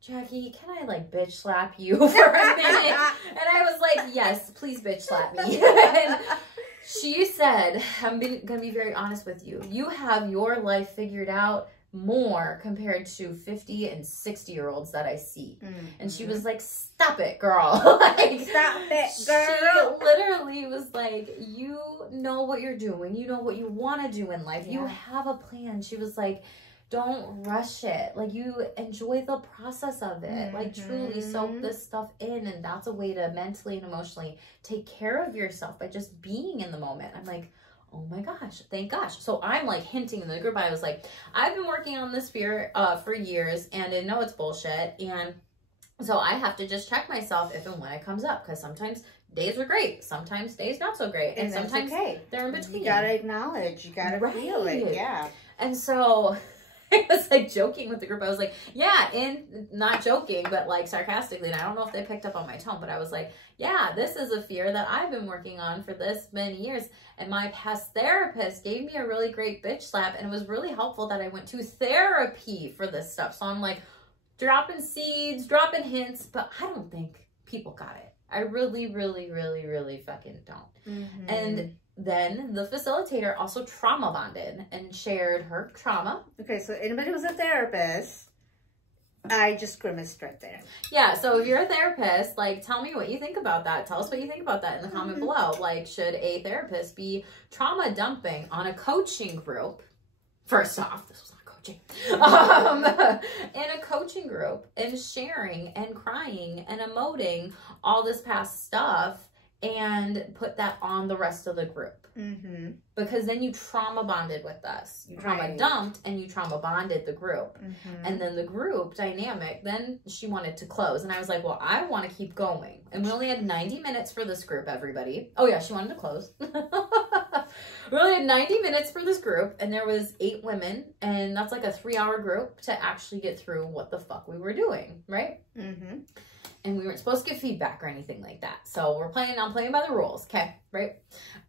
Jackie, can I like bitch slap you for a minute? And I was like, yes, please bitch slap me. And she said, I'm gonna be very honest with you. You have your life figured out more compared to 50 and 60-year-olds that I see. And she was like, stop it, girl. Like, stop it, girl. She literally was like, you know what you're doing. You know what you want to do in life. You have a plan. She was like, don't rush it. Like, you enjoy the process of it. Like, truly soak this stuff in. And that's a way to mentally and emotionally take care of yourself by just being in the moment. I'm like, oh my gosh, thank gosh. So I'm like hinting in the group. I was like, I've been working on this fear for years, and I know it's bullshit. And so I have to just check myself if and when it comes up, because sometimes days are great, sometimes days not so great, and sometimes they're in between. You gotta acknowledge, you gotta feel it, yeah. And so I was like joking with the group. I was like, yeah, and not joking, but like sarcastically. And I don't know if they picked up on my tone, but I was like, yeah, this is a fear that I've been working on for this many years. And my past therapist gave me a really great bitch slap. And it was really helpful that I went to therapy for this stuff. So I'm like dropping seeds, dropping hints, but I don't think people got it. I really, really, really, really fucking don't. And then the facilitator also trauma bonded and shared her trauma. Okay, so anybody who's a therapist, I just grimaced right there. Yeah, so if you're a therapist, like, tell me what you think about that. Tell us what you think about that in the comment below. Like, should a therapist be trauma dumping on a coaching group? First off, this was not coaching. In a coaching group, and sharing and crying and emoting all this past stuff, and put that on the rest of the group. Because then you trauma bonded with us. You trauma dumped and you trauma bonded the group. And then the group dynamic, then she wanted to close. And I was like, well, I want to keep going. And we only had 90 minutes for this group, everybody. Oh yeah, she wanted to close. We only had 90 minutes for this group, and there was 8 women, and that's like a 3-hour group to actually get through what the fuck we were doing, right? And we weren't supposed to give feedback or anything like that. So I'm playing by the rules, okay, right?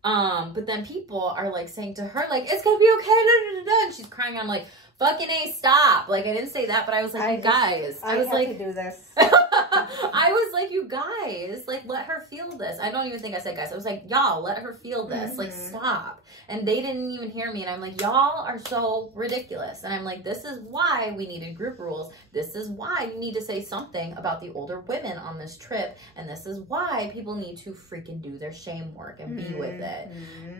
But then people are like saying to her, like, it's gonna be okay, da, da, da, da. And she's crying. I'm like, fucking A, stop. Like, I didn't say that, but I was like, you guys. I was like, to do this. I was like, you guys, like, let her feel this. I don't even think I said guys. I was like, y'all, let her feel this. Like, stop. And they didn't even hear me. And I'm like, y'all are so ridiculous. And I'm like, this is why we needed group rules. This is why you need to say something about the older women on this trip. And this is why people need to freaking do their shame work and be with it.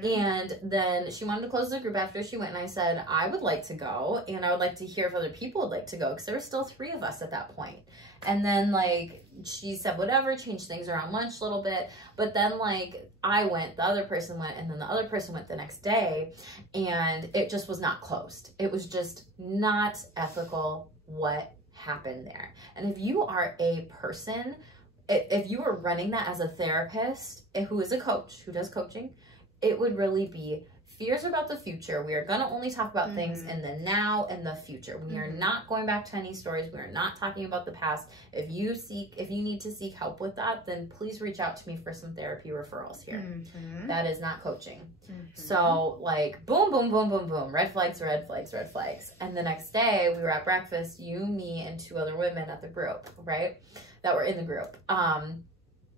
And then she wanted to close the group after she went. And I said, I would like to go. And I would like to hear if other people would like to go. Because there were still 3 of us at that point. And then, like, she said whatever, changed things around lunch a little bit. But then, like, I went, the other person went, and then the other person went the next day. And it just was not closed. It was just not ethical what happened there. And if you are a person, if you were running that as a therapist who is a coach, who does coaching, it would really be fears about the future. We are going to only talk about things in the now and the future. We are not going back to any stories. We are not talking about the past. If you need to seek help with that, then please reach out to me for some therapy referrals here. That is not coaching. So, like, boom, boom, boom, boom, boom. Red flags, red flags, red flags. And the next day we were at breakfast, you, me, and 2 other women at the group, right? That were in the group.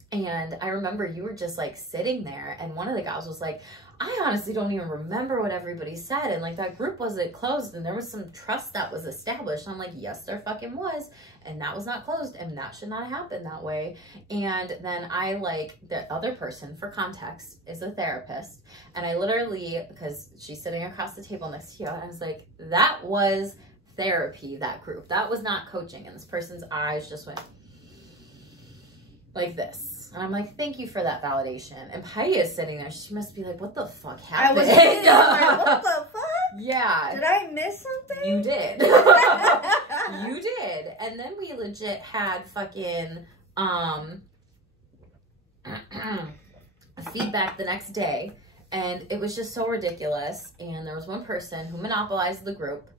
And I remember you were just like sitting there, and one of the gals was like, I honestly don't even remember what everybody said. And like, that group wasn't closed, and there was some trust that was established. And I'm like, yes, there fucking was. And that was not closed, and that should not happen that way. And then I, like, the other person, for context, is a therapist. And I literally, because she's sitting across the table next to you, and I was like, that was therapy, that group. That was not coaching. And this person's eyes just went like this. And I'm like, thank you for that validation. And Patty is sitting there. She must be like, what the fuck happened? I was sitting there, what the fuck? Yeah. Did I miss something? You did. You did. And then we legit had fucking feedback the next day. And it was just so ridiculous. And there was one person who monopolized the group,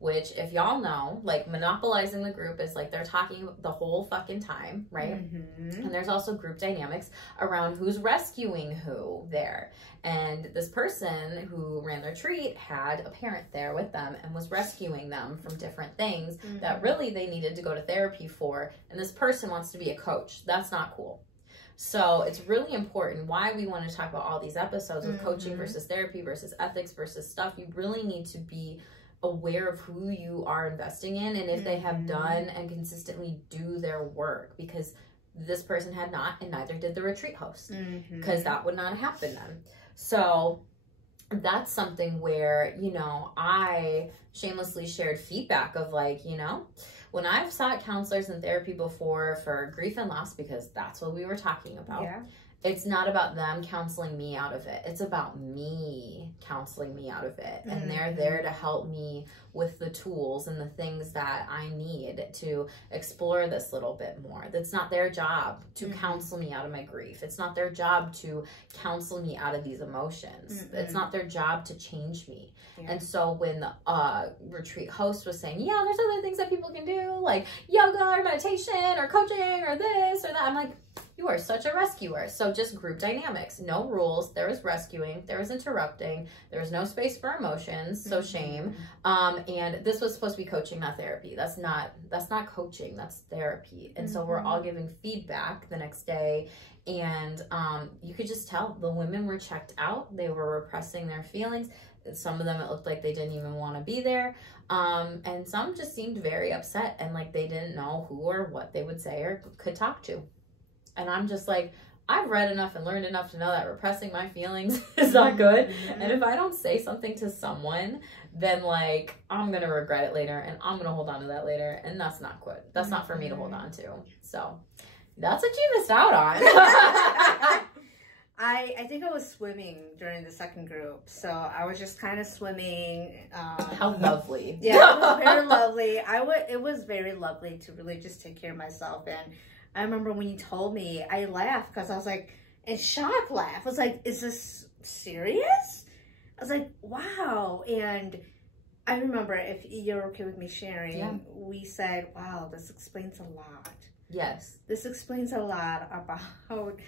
which, if y'all know, like, monopolizing the group is like they're talking the whole fucking time, right? And there's also group dynamics around who's rescuing who there. And this person who ran the retreat had a parent there with them and was rescuing them from different things that really they needed to go to therapy for. And this person wants to be a coach. That's not cool. So it's really important why we want to talk about all these episodes of coaching versus therapy versus ethics versus stuff. You really need to be aware of who you are investing in, and if they have done and consistently do their work, because this person had not, and neither did the retreat host, because that would not happen then. So that's something where, you know, I shamelessly shared feedback of like, you know, when I've sought counselors and therapy before for grief and loss, because that's what we were talking about. Yeah. It's not about them counseling me out of it. It's about me counseling me out of it. And they're there to help me with the tools and the things that I need to explore this little bit more. That's not their job to counsel me out of my grief. It's not their job to counsel me out of these emotions. It's not their job to change me. Yeah. And so when the retreat host was saying, yeah, there's other things that people can do, like yoga or meditation or coaching or this or that, I'm like, you are such a rescuer. So just group dynamics, no rules. There was rescuing, there was interrupting, there was no space for emotions, so shame. And this was supposed to be coaching, not therapy. That's not coaching, that's therapy. And so we're all giving feedback the next day. And you could just tell the women were checked out. They were repressing their feelings. Some of them, it looked like they didn't even want to be there. And some just seemed very upset and like they didn't know who or what they would say or could talk to. And I'm just like, I've read enough and learned enough to know that repressing my feelings is not good. And if I don't say something to someone, then like, I'm going to regret it later and I'm going to hold on to that later. And that's not good. That's not for me to hold on to. So that's what you missed out on. I think I was swimming during the second group. So I was just kind of swimming. How lovely. Yeah, it was very lovely. It was very lovely to really just take care of myself. And I remember when you told me, I laughed because I was like, in shock laugh. I was like, is this serious? I was like, wow. And I remember, if you're okay with me sharing, we said, wow, this explains a lot. Yes. This explains a lot about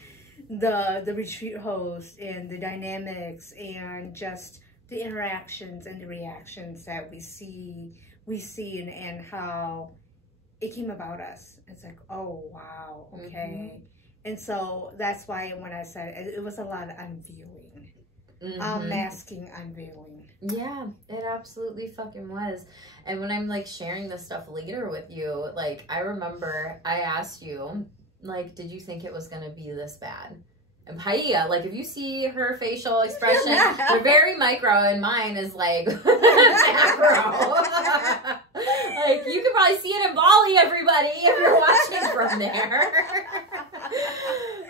the retreat host and the dynamics and just the interactions and the reactions that we see and how it came about us. It's like, oh, wow, okay. And so that's why when I said it was a lot of unveiling, masking, unveiling. Yeah, it absolutely fucking was. And when I'm like sharing this stuff later with you, like I remember I asked you, like, did you think it was going to be this bad? And Poiab, like, if you see her facial expression, they're very micro, and mine is like macro. Like, you can probably see it in Bali, everybody, if you're watching from there.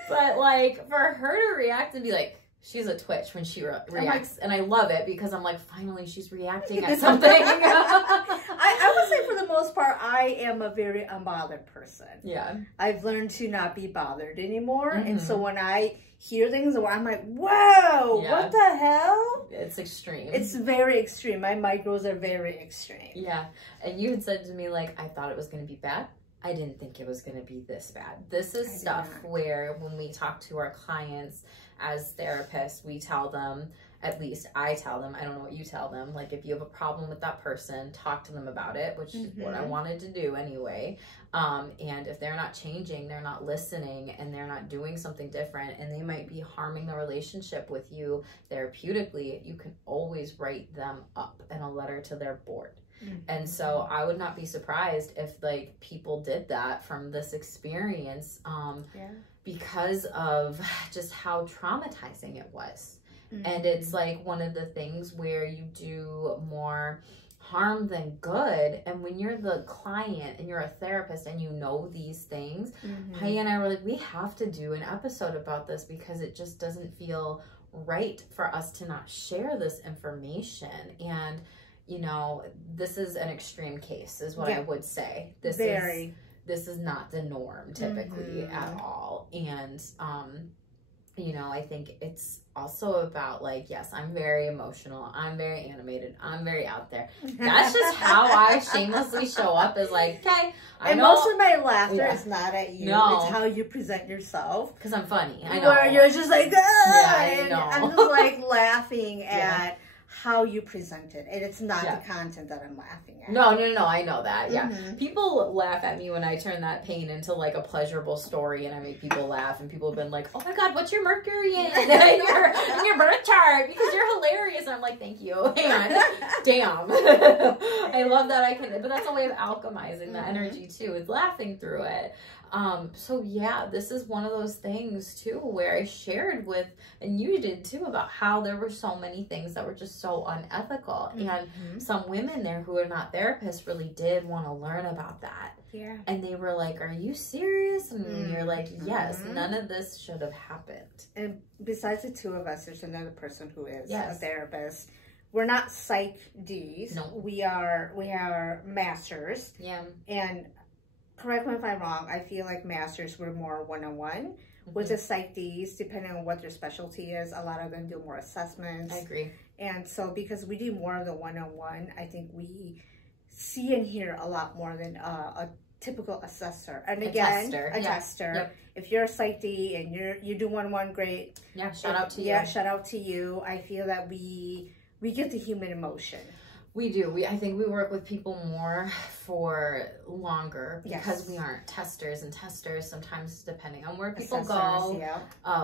But like, for her to react and be like, she's a twitch when she reacts, and I love it because I'm like, finally, she's reacting at something. I would say for the most part, I am a very unbothered person. Yeah. I've learned to not be bothered anymore, and so when I hear things, I'm like, whoa, what the hell? It's extreme. It's very extreme. My micros are very extreme. Yeah. And you had said to me, like, I thought it was going to be bad. I didn't think it was going to be this bad. This is stuff where when we talk to our clients as therapists, we tell them, at least I tell them, I don't know what you tell them, like if you have a problem with that person, talk to them about it, which is what I wanted to do anyway. And if they're not changing, they're not listening, and they're not doing something different, and they might be harming the relationship with you therapeutically, you can always write them up in a letter to their board. And so I would not be surprised if like people did that from this experience because of just how traumatizing it was. And it's like one of the things where you do more harm than good. And when you're the client and you're a therapist and you know these things, Poiab and I were like, we have to do an episode about this because it just doesn't feel right for us to not share this information. And you know, this is an extreme case is what I would say. This is not the norm typically at all. And you know, I think it's also about like, yes, I'm very emotional, I'm very animated, I'm very out there. That's just how I shamelessly show up, is like, okay, I know. Most of my laughter is not at you. No. It's how you present yourself. Because I'm funny. I know. Where you're just like, I know. I'm just like laughing at how you present it, and it's not the content that I'm laughing at. No, I know that. Yeah, people laugh at me when I turn that pain into like a pleasurable story, and I make people laugh, and people have been like, "Oh my God, what's your Mercury in your birth chart? Because you're hilarious." And I'm like, "Thank you." And damn, I I love that I can, but that's a way of alchemizing the energy too, is laughing through it. So yeah, this is one of those things too, where I shared with, and you did too, about how there were so many things that were just so unethical. And some women there who are not therapists really did want to learn about that. Yeah. And they were like, are you serious? And you're like, yes, none of this should have happened. And besides the two of us, there's another person who is a therapist. We're not Psych Ds. No. We are masters. Yeah. And correct me if I'm wrong, I feel like masters were more one-on-one. With the Psych Ds, depending on what their specialty is, a lot of them do more assessments. I agree. And so because we do more of the one-on-one, I think we see and hear a lot more than a typical assessor. And again, a tester. Yep. If you're a Psych D and you do one-on-one, great. Yeah, shout out to you. Yeah, shout out to you. I feel that we get the human emotion. We do. I think we work with people more for longer because we aren't testers, and testers sometimes, depending on where people go,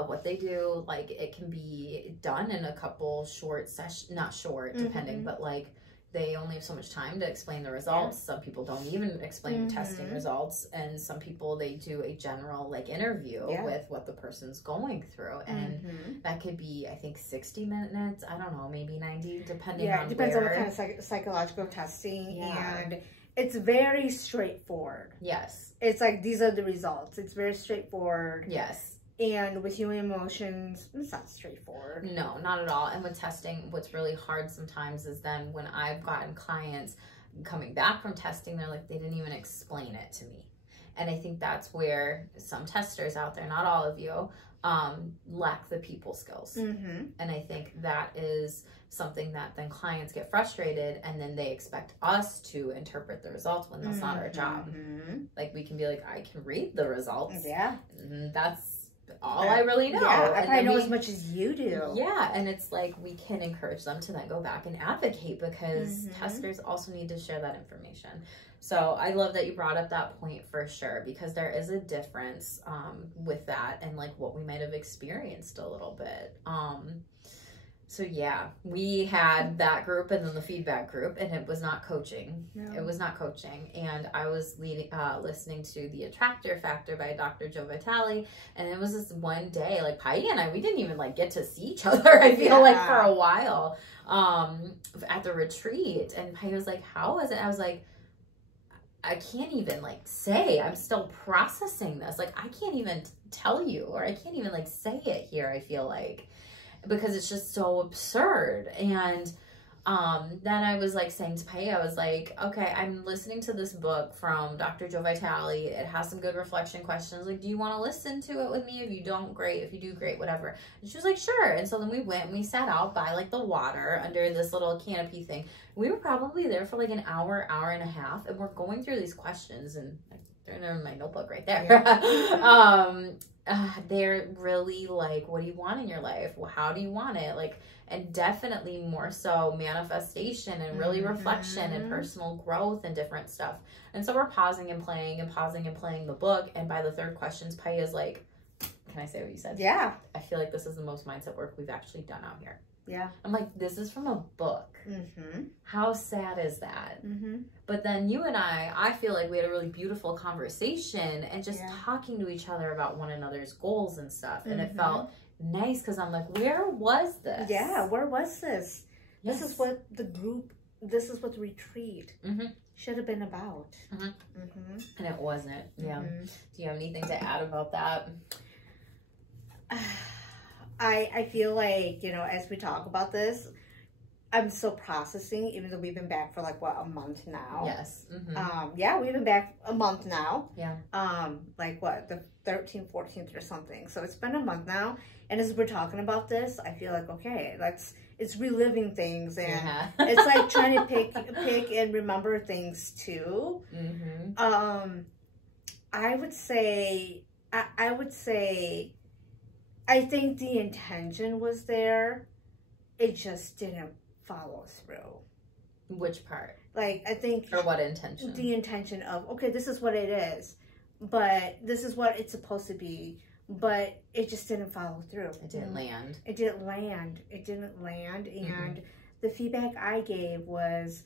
what they do, like it can be done in a couple short sessions, not short, depending, but like they only have so much time to explain the results. Some people don't even explain testing results, and some people, they do a general like interview with what the person's going through, and that could be, I think, 60 minutes. I don't know, maybe 90, depending on it depends on what kind of psychological testing, and it's very straightforward. Yes. It's like, these are the results. It's very straightforward. Yes. And with human emotions, it's not straightforward. No, not at all. And with testing, what's really hard sometimes is then when I've gotten clients coming back from testing, they're like, they didn't even explain it to me. And I think that's where some testers out there, not all of you, lack the people skills. And I think that is something that then clients get frustrated, and then they expect us to interpret the results when that's not our job. Like, we can be like, I can read the results. Yeah. And that's all I really know. Yeah, I probably know as much as you do. Yeah, and it's like, we can encourage them to then go back and advocate, because testers also need to share that information. So I love that you brought up that point, for sure, because there is a difference with that and like what we might have experienced a little bit. So yeah, we had that group and then the feedback group, and it was not coaching. No. It was not coaching. And I was listening to The Attractor Factor by Dr. Joe Vitale. And it was this one day, like Pai and I, we didn't even like get to see each other, I feel like, for a while at the retreat. And Pai was like, how is it? I was like, I can't even like say, I'm still processing this. Like, I can't even tell you, or I can't even like say it here, I feel like, because it's just so absurd. And then I was like saying to Pai, I was like, okay, I'm listening to this book from Dr. Joe Vitale. It has some good reflection questions. Like, do you want to listen to it with me? If you don't, great. If you do, great, whatever. And she was like, sure. And so then we went and we sat out by like the water under this little canopy thing. We were probably there for like an hour, hour and a half, and we're going through these questions, and they're in my notebook right there. They're really like, what do you want in your life? Well, how do you want it? Like, and definitely more so manifestation and really reflection and personal growth and different stuff. And so we're pausing and playing the book. And by the third questions, Pai is like, can I say what you said? Yeah. I feel like this is the most mindset work we've actually done out here. Yeah. I'm like, this is from a book. How sad is that? But then you and I feel like we had a really beautiful conversation and just talking to each other about one another's goals and stuff. And it felt nice, because I'm like, where was this? Yeah, where was this? Yes. This is what the group, this is what the retreat should have been about. And it wasn't. Yeah. Do you have anything to add about that? I feel like, you know, as we talk about this, I'm still processing, even though we've been back for like, what, a month now? Yes. Yeah, we've been back a month now. Yeah. Like what, the 13th, 14th or something. So it's been a month now. And as we're talking about this, I feel like, okay, it's reliving things, and it's like trying to pick and remember things too. I would say, I think the intention was there. It just didn't follow through. Which part? Like, I think... Or what intention? The intention of, okay, this is what it is, but this is what it's supposed to be, but it just didn't follow through. It didn't land. It didn't land. It didn't land, and the feedback I gave was,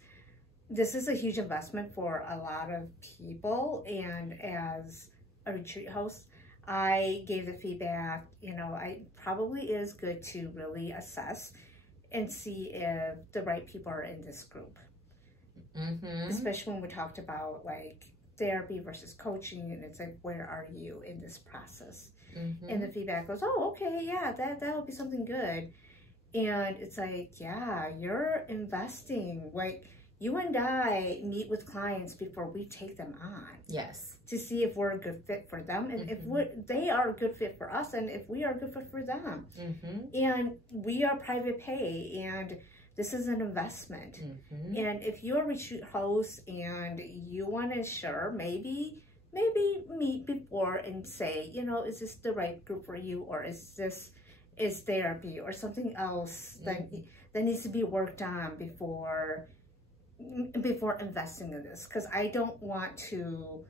this is a huge investment for a lot of people. And as a retreat host, I gave the feedback, you know, it probably is good to really assess and see if the right people are in this group. Especially when we talked about like therapy versus coaching, and it's like, where are you in this process? And the feedback goes, oh, okay, yeah, that would be something good. And it's like, yeah, you're investing. Like, you and I meet with clients before we take them on. Yes. To see if we're a good fit for them, and if they are a good fit for us, and if we are a good fit for them. And we are private pay, and this is an investment. And if you're a retreat host and you want to share, maybe meet before and say, you know, is this the right group for you, or is therapy or something else that needs to be worked on before investing in this? Because I don't want to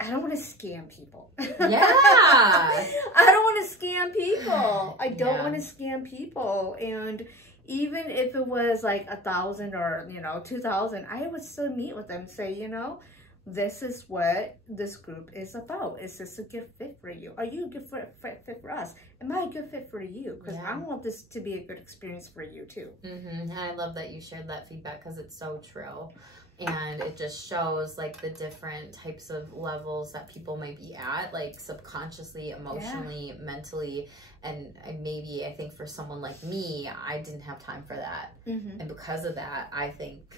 scam people. Yeah. I don't want to scam people. I don't want to scam people. And even if it was like 1,000 or, you know, 2,000, I would still meet with them and say, you know, this is what this group is about. Is this a good fit for you? Are you a good fit for us? Am I a good fit for you? Because I want this to be a good experience for you too. And I love that you shared that feedback, because it's so true. And it just shows like the different types of levels that people might be at, like subconsciously, emotionally, mentally. And maybe I think for someone like me, I didn't have time for that. And because of that, I think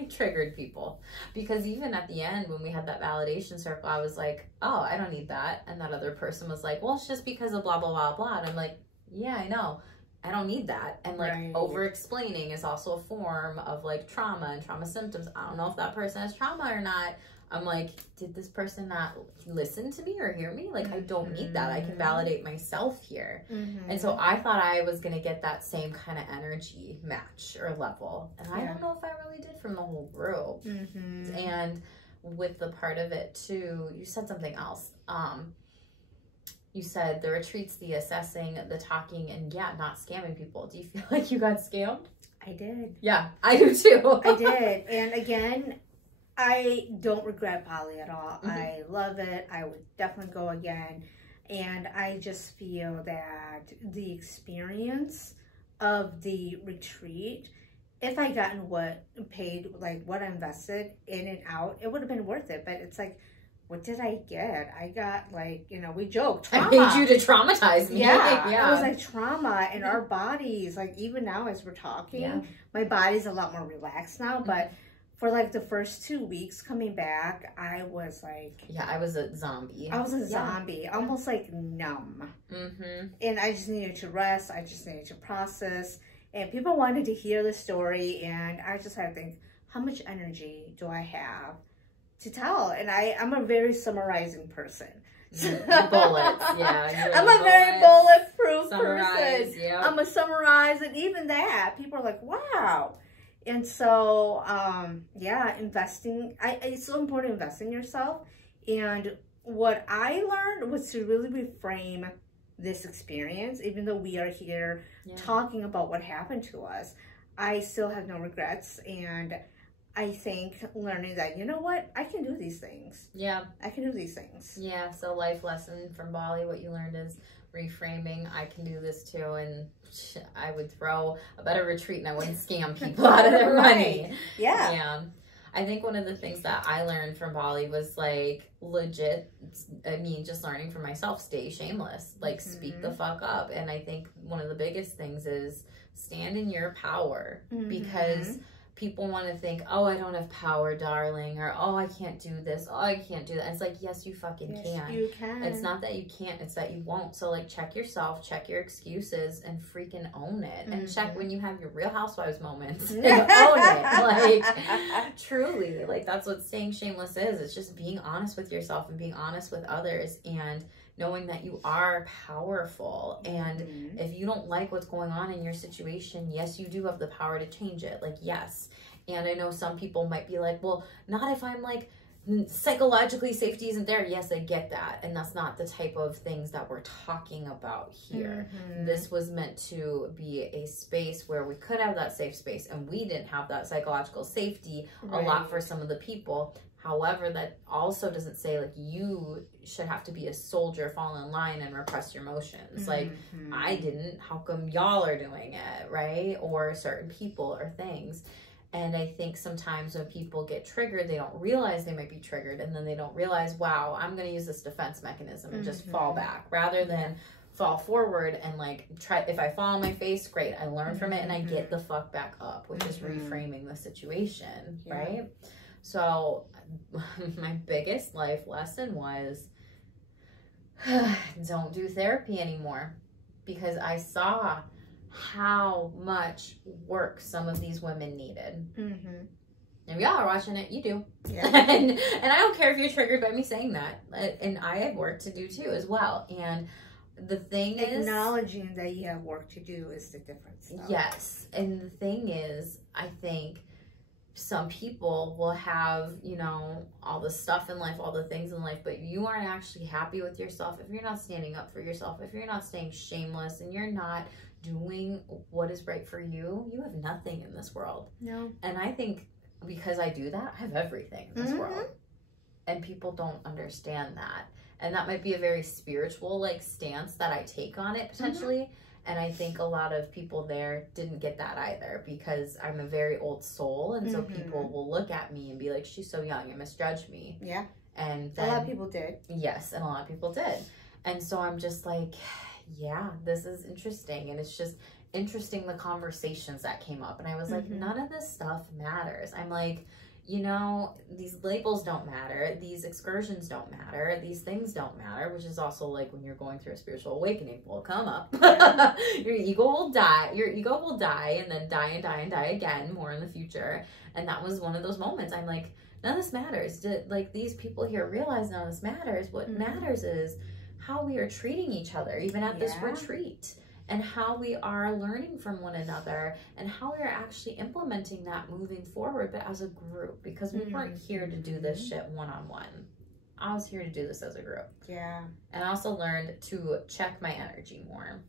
I triggered people. Because even at the end, when we had that validation circle, I was like, oh, I don't need that. And that other person was like, well, it's just because of blah, blah, blah, blah. And I'm like, yeah, I know. I don't need that. And like over explaining is also a form of like trauma and trauma symptoms. I don't know if that person has trauma or not. I'm like, did this person not listen to me or hear me? Like, I don't need that. I can validate myself here. And so I thought I was going to get that same kind of energy match or level. And I don't know if I really did from the whole group. And with the part of it too, you said something else. You said the retreats, the assessing, the talking, and not scamming people. Do you feel like you got scammed? I did. Yeah, I do too. I did. And again, I don't regret Bali at all. I love it. I would definitely go again. And I just feel that the experience of the retreat, if I gotten what I invested in and out, it would have been worth it. But it's like, what did I get? I got like, you know, we joked, trauma. I made you to traumatize me. Yeah. It was like trauma in our bodies. Like even now as we're talking, my body's a lot more relaxed now. But for like the first 2 weeks coming back, I was like... Yeah, I was a zombie. I was a zombie, almost like numb. And I just needed to rest. I just needed to process. And people wanted to hear the story. And I just had to think, how much energy do I have to tell? And I'm a very summarizing person. Bullets, I'm a very bulletproof person. I'm a summarize, and even that, people are like, wow. And so, investing, it's so important to invest in yourself. And what I learned was to really reframe this experience, even though we are here talking about what happened to us. I still have no regrets. And I think learning that, you know what, I can do these things. Yeah. I can do these things. Yeah, so life lesson from Bali, what you learned is reframing. I can do this too, and I would throw a better retreat and I wouldn't scam people out of their money. Yeah. I think one of the things that I learned from Bali was like legit, just learning for myself, stay shameless, like speak the fuck up. And I think one of the biggest things is stand in your power, because people want to think, oh, I don't have power, darling, or oh, I can't do this, oh, I can't do that. And it's like, yes, you fucking can. You can. It's not that you can't, it's that you won't. So like check yourself, check your excuses, and freaking own it. And check when you have your Real Housewives moments and own it. Like truly, like that's what staying shameless is. It's just being honest with yourself and being honest with others, and knowing that you are powerful. And if you don't like what's going on in your situation, yes, you do have the power to change it. Like, yes. And I know some people might be like, well, not if I'm like psychologically safety isn't there. Yes, I get that. And that's not the type of things that we're talking about here. This was meant to be a space where we could have that safe space, and we didn't have that psychological safety a lot for some of the people. However, that also doesn't say like you should have to be a soldier, fall in line and repress your emotions. Like I didn't, how come y'all are doing it, right? Or certain people or things. And I think sometimes when people get triggered, they don't realize they might be triggered, and then they don't realize, wow, I'm going to use this defense mechanism and just fall back rather than fall forward and like try. If I fall on my face, great, I learn from it and I get the fuck back up, which is reframing the situation, right? So my biggest life lesson was don't do therapy anymore, because I saw how much work some of these women needed. If y'all are watching it, you do. And I don't care if you're triggered by me saying that. And I have work to do too as well. And the thing is, acknowledging that you have work to do is the difference. Yes. And the thing is, I think some people will have, you know, all the stuff in life, all the things in life, but you aren't actually happy with yourself if you're not standing up for yourself, if you're not staying shameless, and you're not doing what is right for you, you have nothing in this world. No. And I think because I do that, I have everything in this world. And people don't understand that. And that might be a very spiritual like stance that I take on it potentially. And I think a lot of people there didn't get that either, because I'm a very old soul. And so people will look at me and be like, she's so young and misjudge me. Yeah. And then, a lot of people did. Yes, and a lot of people did. And so I'm just like, yeah, this is interesting. And it's just interesting the conversations that came up. And I was like, none of this stuff matters. I'm like, you know, these labels don't matter. These excursions don't matter. These things don't matter, which is also like when you're going through a spiritual awakening will come up. Your ego will die. Your ego will die and then die and die and die again more in the future. And that was one of those moments. I'm like, none of this matters. Like these people here realize none of this matters. What matters is how we are treating each other, even at this retreat. And how we are learning from one another and how we are actually implementing that moving forward, but as a group, because we weren't here to do this shit one-on-one. I was here to do this as a group. Yeah. And I also learned to check my energy more.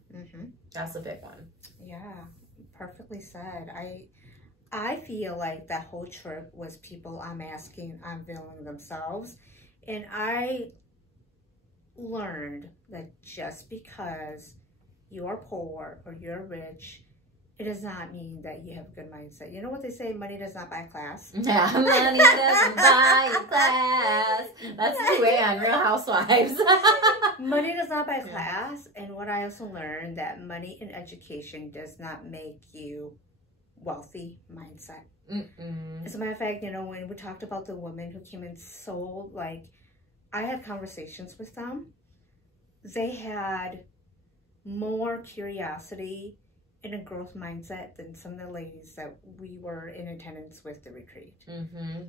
That's a big one. Yeah, perfectly said. I feel like that whole trip was people unveiling themselves. And I learned that just because you're poor or you're rich, it does not mean that you have a good mindset. You know what they say, money does not buy class? Yeah, money doesn't buy class. That's the way on Real Housewives. Money does not buy class. And what I also learned, that money and education does not make you wealthy mindset. As a matter of fact, you know, when we talked about the women who came in so, like, I had conversations with them. They had more curiosity and a growth mindset than some of the ladies that we were in attendance with the retreat.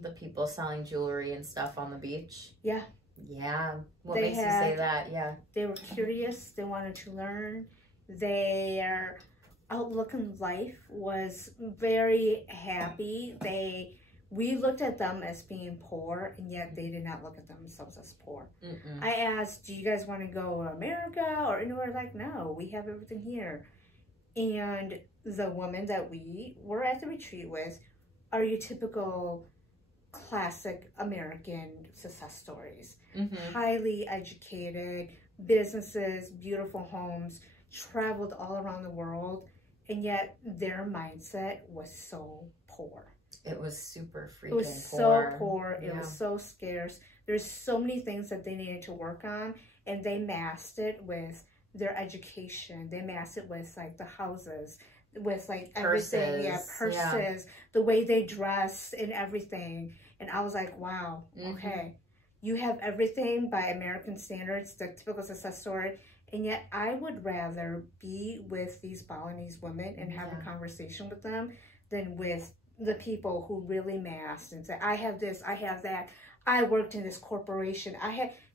The people selling jewelry and stuff on the beach. Yeah. Yeah. What makes you say that? Yeah. They were curious. They wanted to learn. Their outlook in life was very happy. We looked at them as being poor, and yet they did not look at themselves as poor. I asked, do you guys want to go to America or anywhere? Like, no, we have everything here. And the women that we were at the retreat with are your typical classic American success stories. Highly educated, businesses, beautiful homes, traveled all around the world, and yet their mindset was so poor. It was super freaking poor. It was so poor. It was so scarce. There's so many things that they needed to work on, and they masked it with their education. They masked it with like the houses, with like everything. Purses, the way they dress and everything. And I was like, wow, okay. You have everything by American standards, the typical success story. And yet I would rather be with these Balinese women and have a conversation with them than with the people who really masked and said, I have this, I have that. I worked in this corporation.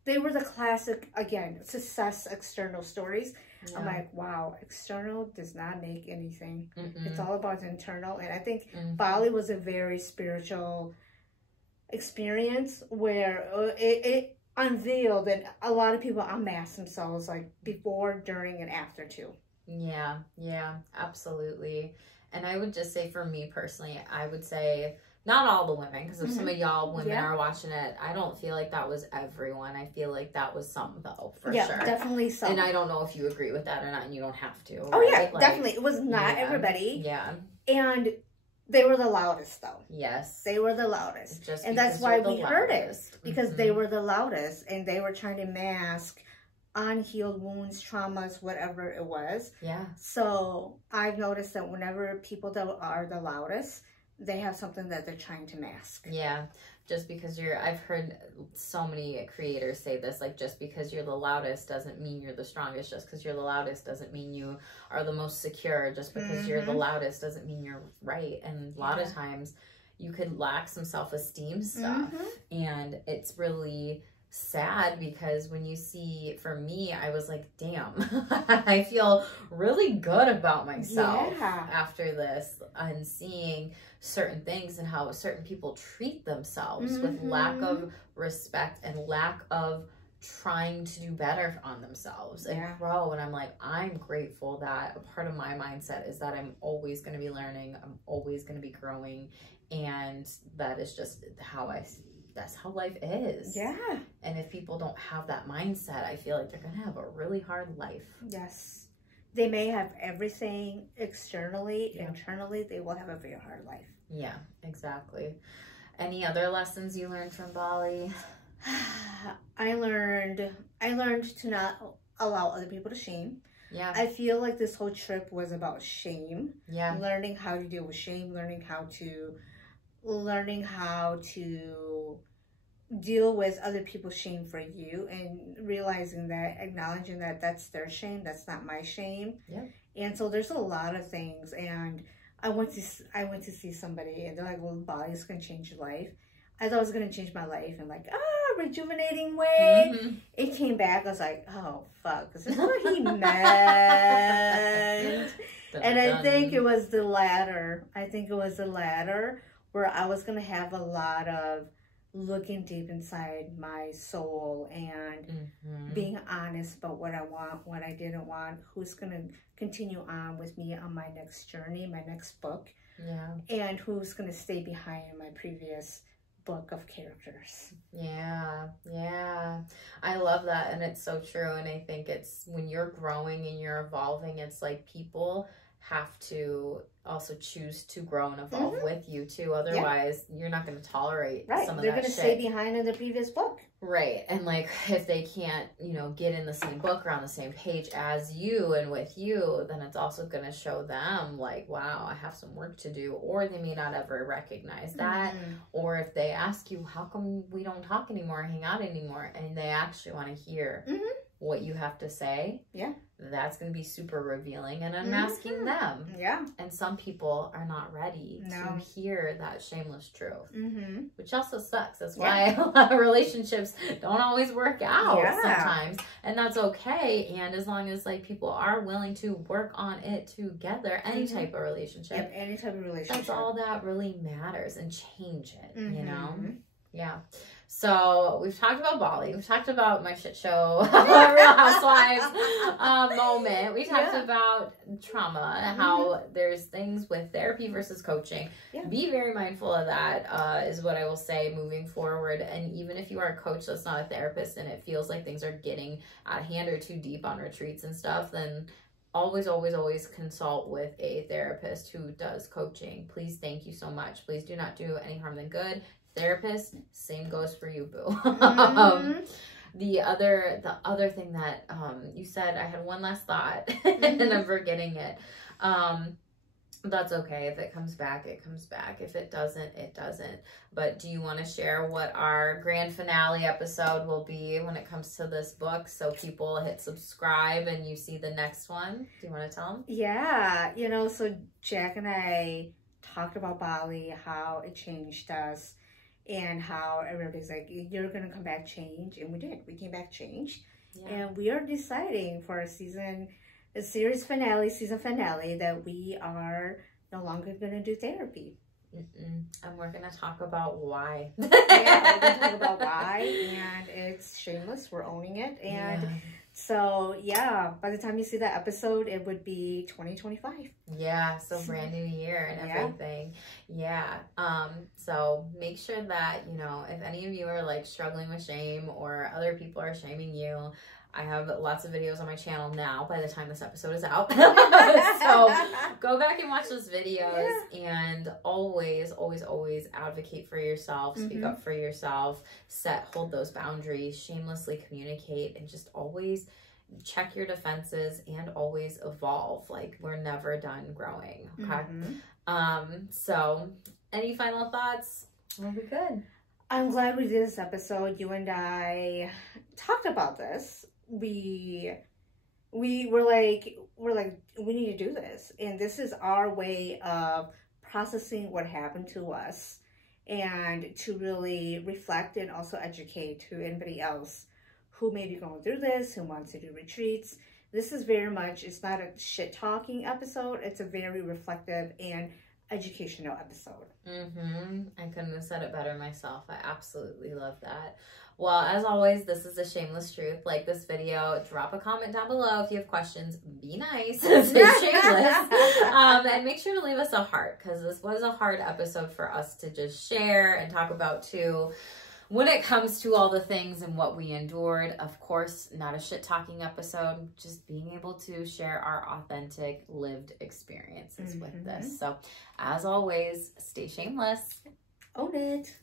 They were the classic, again, success external stories. I'm like, wow, external does not make anything. It's all about the internal. And I think Bali was a very spiritual experience where it unveiled that a lot of people unmask themselves like before, during, and after too. Yeah, absolutely. And I would just say for me personally, I would say not all the women, because if some of y'all women are watching it, I don't feel like that was everyone. I feel like that was some, though, for sure. Yeah, definitely some. And I don't know if you agree with that or not, and you don't have to. Oh, yeah, like, definitely. It was not everybody. Yeah. And they were the loudest, though. Yes. They were the loudest. And that's why we heard it. Because they were the loudest, and they were trying to mask unhealed wounds, traumas, whatever it was. Yeah. So I've noticed that whenever people that are the loudest, they have something that they're trying to mask. Yeah. Just because I've heard so many creators say this, like, just because you're the loudest doesn't mean you're the strongest. Just because you're the loudest doesn't mean you are the most secure. Just because you're the loudest doesn't mean you're right. And a lot of times you could lack some self-esteem stuff. And it's really sad, because when you see, for me, I was like, damn, I feel really good about myself after this, and seeing certain things and how certain people treat themselves with lack of respect and lack of trying to do better on themselves and grow. And I'm like, I'm grateful that a part of my mindset is that I'm always going to be learning, I'm always going to be growing, and that is just that's how life is. Yeah. And if people don't have that mindset, I feel like they're going to have a really hard life. Yes. They may have everything externally, internally, they will have a very hard life. Yeah, exactly. Any other lessons you learned from Bali? I learned to not allow other people to shame. Yeah. I feel like this whole trip was about shame. Yeah. Learning how to deal with shame, learning how to deal with other people's shame for you, and realizing that, acknowledging that that's their shame, that's not my shame. Yeah. And so there's a lot of things, and I went to see somebody, and they're like, well, Bali's gonna change your life. I thought it was gonna change my life in like rejuvenating way. It came back, I was like, oh fuck, is this what he meant? And I think it was the latter. Where I was going to have a lot of looking deep inside my soul and being honest about what I want, what I didn't want, who's going to continue on with me on my next journey, my next book, and who's going to stay behind in my previous book of characters. Yeah. I love that, and it's so true. And I think it's when you're growing and you're evolving, it's like people have to also choose to grow and evolve with you too. Otherwise, you're not going to tolerate some of They're that going to stay behind in the previous book. Right. And like, if they can't, get in the same book or on the same page as you and with you, then it's also going to show them like, wow, I have some work to do. Or they may not ever recognize that. Or if they ask you, how come we don't talk anymore, hang out anymore? And they actually want to hear what you have to say. Yeah. That's going to be super revealing and unmasking them. Yeah. And some people are not ready to hear that shameless truth, which also sucks. That's why a lot of relationships don't always work out sometimes. And that's okay. And as long as like people are willing to work on it together, any type of relationship. Yep, any type of relationship. That's all that really matters, and change it, you know? Yeah. So we've talked about Bali. We've talked about my shit show, Real Housewives moment. We talked about trauma and how there's things with therapy versus coaching. Be very mindful of that, is what I will say moving forward. And even if you are a coach that's not a therapist and it feels like things are getting out of hand or too deep on retreats and stuff, then always, always, always consult with a therapist who does coaching. Please, thank you so much. Please do not do any harm than good. Therapist, same goes for you, boo. The other thing that you said, I had one last thought and I'm forgetting it. That's okay. If it comes back, it comes back. If it doesn't, it doesn't. But do you want to share what our grand finale episode will be when it comes to this book, so people hit subscribe and you see the next one? Do you want to tell them? Yeah, so Jack and I talked about Bali, how it changed us, and how everybody's like, you're going to come back changed. And we did. We came back changed. And we are deciding for a season finale, that we are no longer going to do therapy. And we're going to talk about why. Yeah, we're going to talk about why, and it's shameless. We're owning it. And so, yeah, by the time you see that episode, it would be 2025. Yeah, so brand new year and everything. Yeah. So make sure that, you know, if any of you are like struggling with shame or other people are shaming you, I have lots of videos on my channel now by the time this episode is out. So go back and watch those videos and always, always, always advocate for yourself, speak up for yourself, hold those boundaries, shamelessly communicate, and just always check your defenses and always evolve. Like, we're never done growing. Okay. So any final thoughts? We'll be good. I'm glad we did this episode. You and I talked about this. We were like, we need to do this. And this is our way of processing what happened to us and to really reflect and also educate to anybody else who may be going through this, who wants to do retreats. This is very much, it's not a shit talking episode. It's a very reflective and educational episode. I couldn't have said it better myself. I absolutely love that. Well, as always, this is a shameless truth. Like this video, drop a comment down below if you have questions. Be nice. It's shameless. And make sure to leave us a heart, because this was a hard episode for us to just share and talk about too. When it comes to all the things and what we endured, of course, not a shit talking episode, just being able to share our authentic lived experiences with this. So as always, stay shameless. Own it.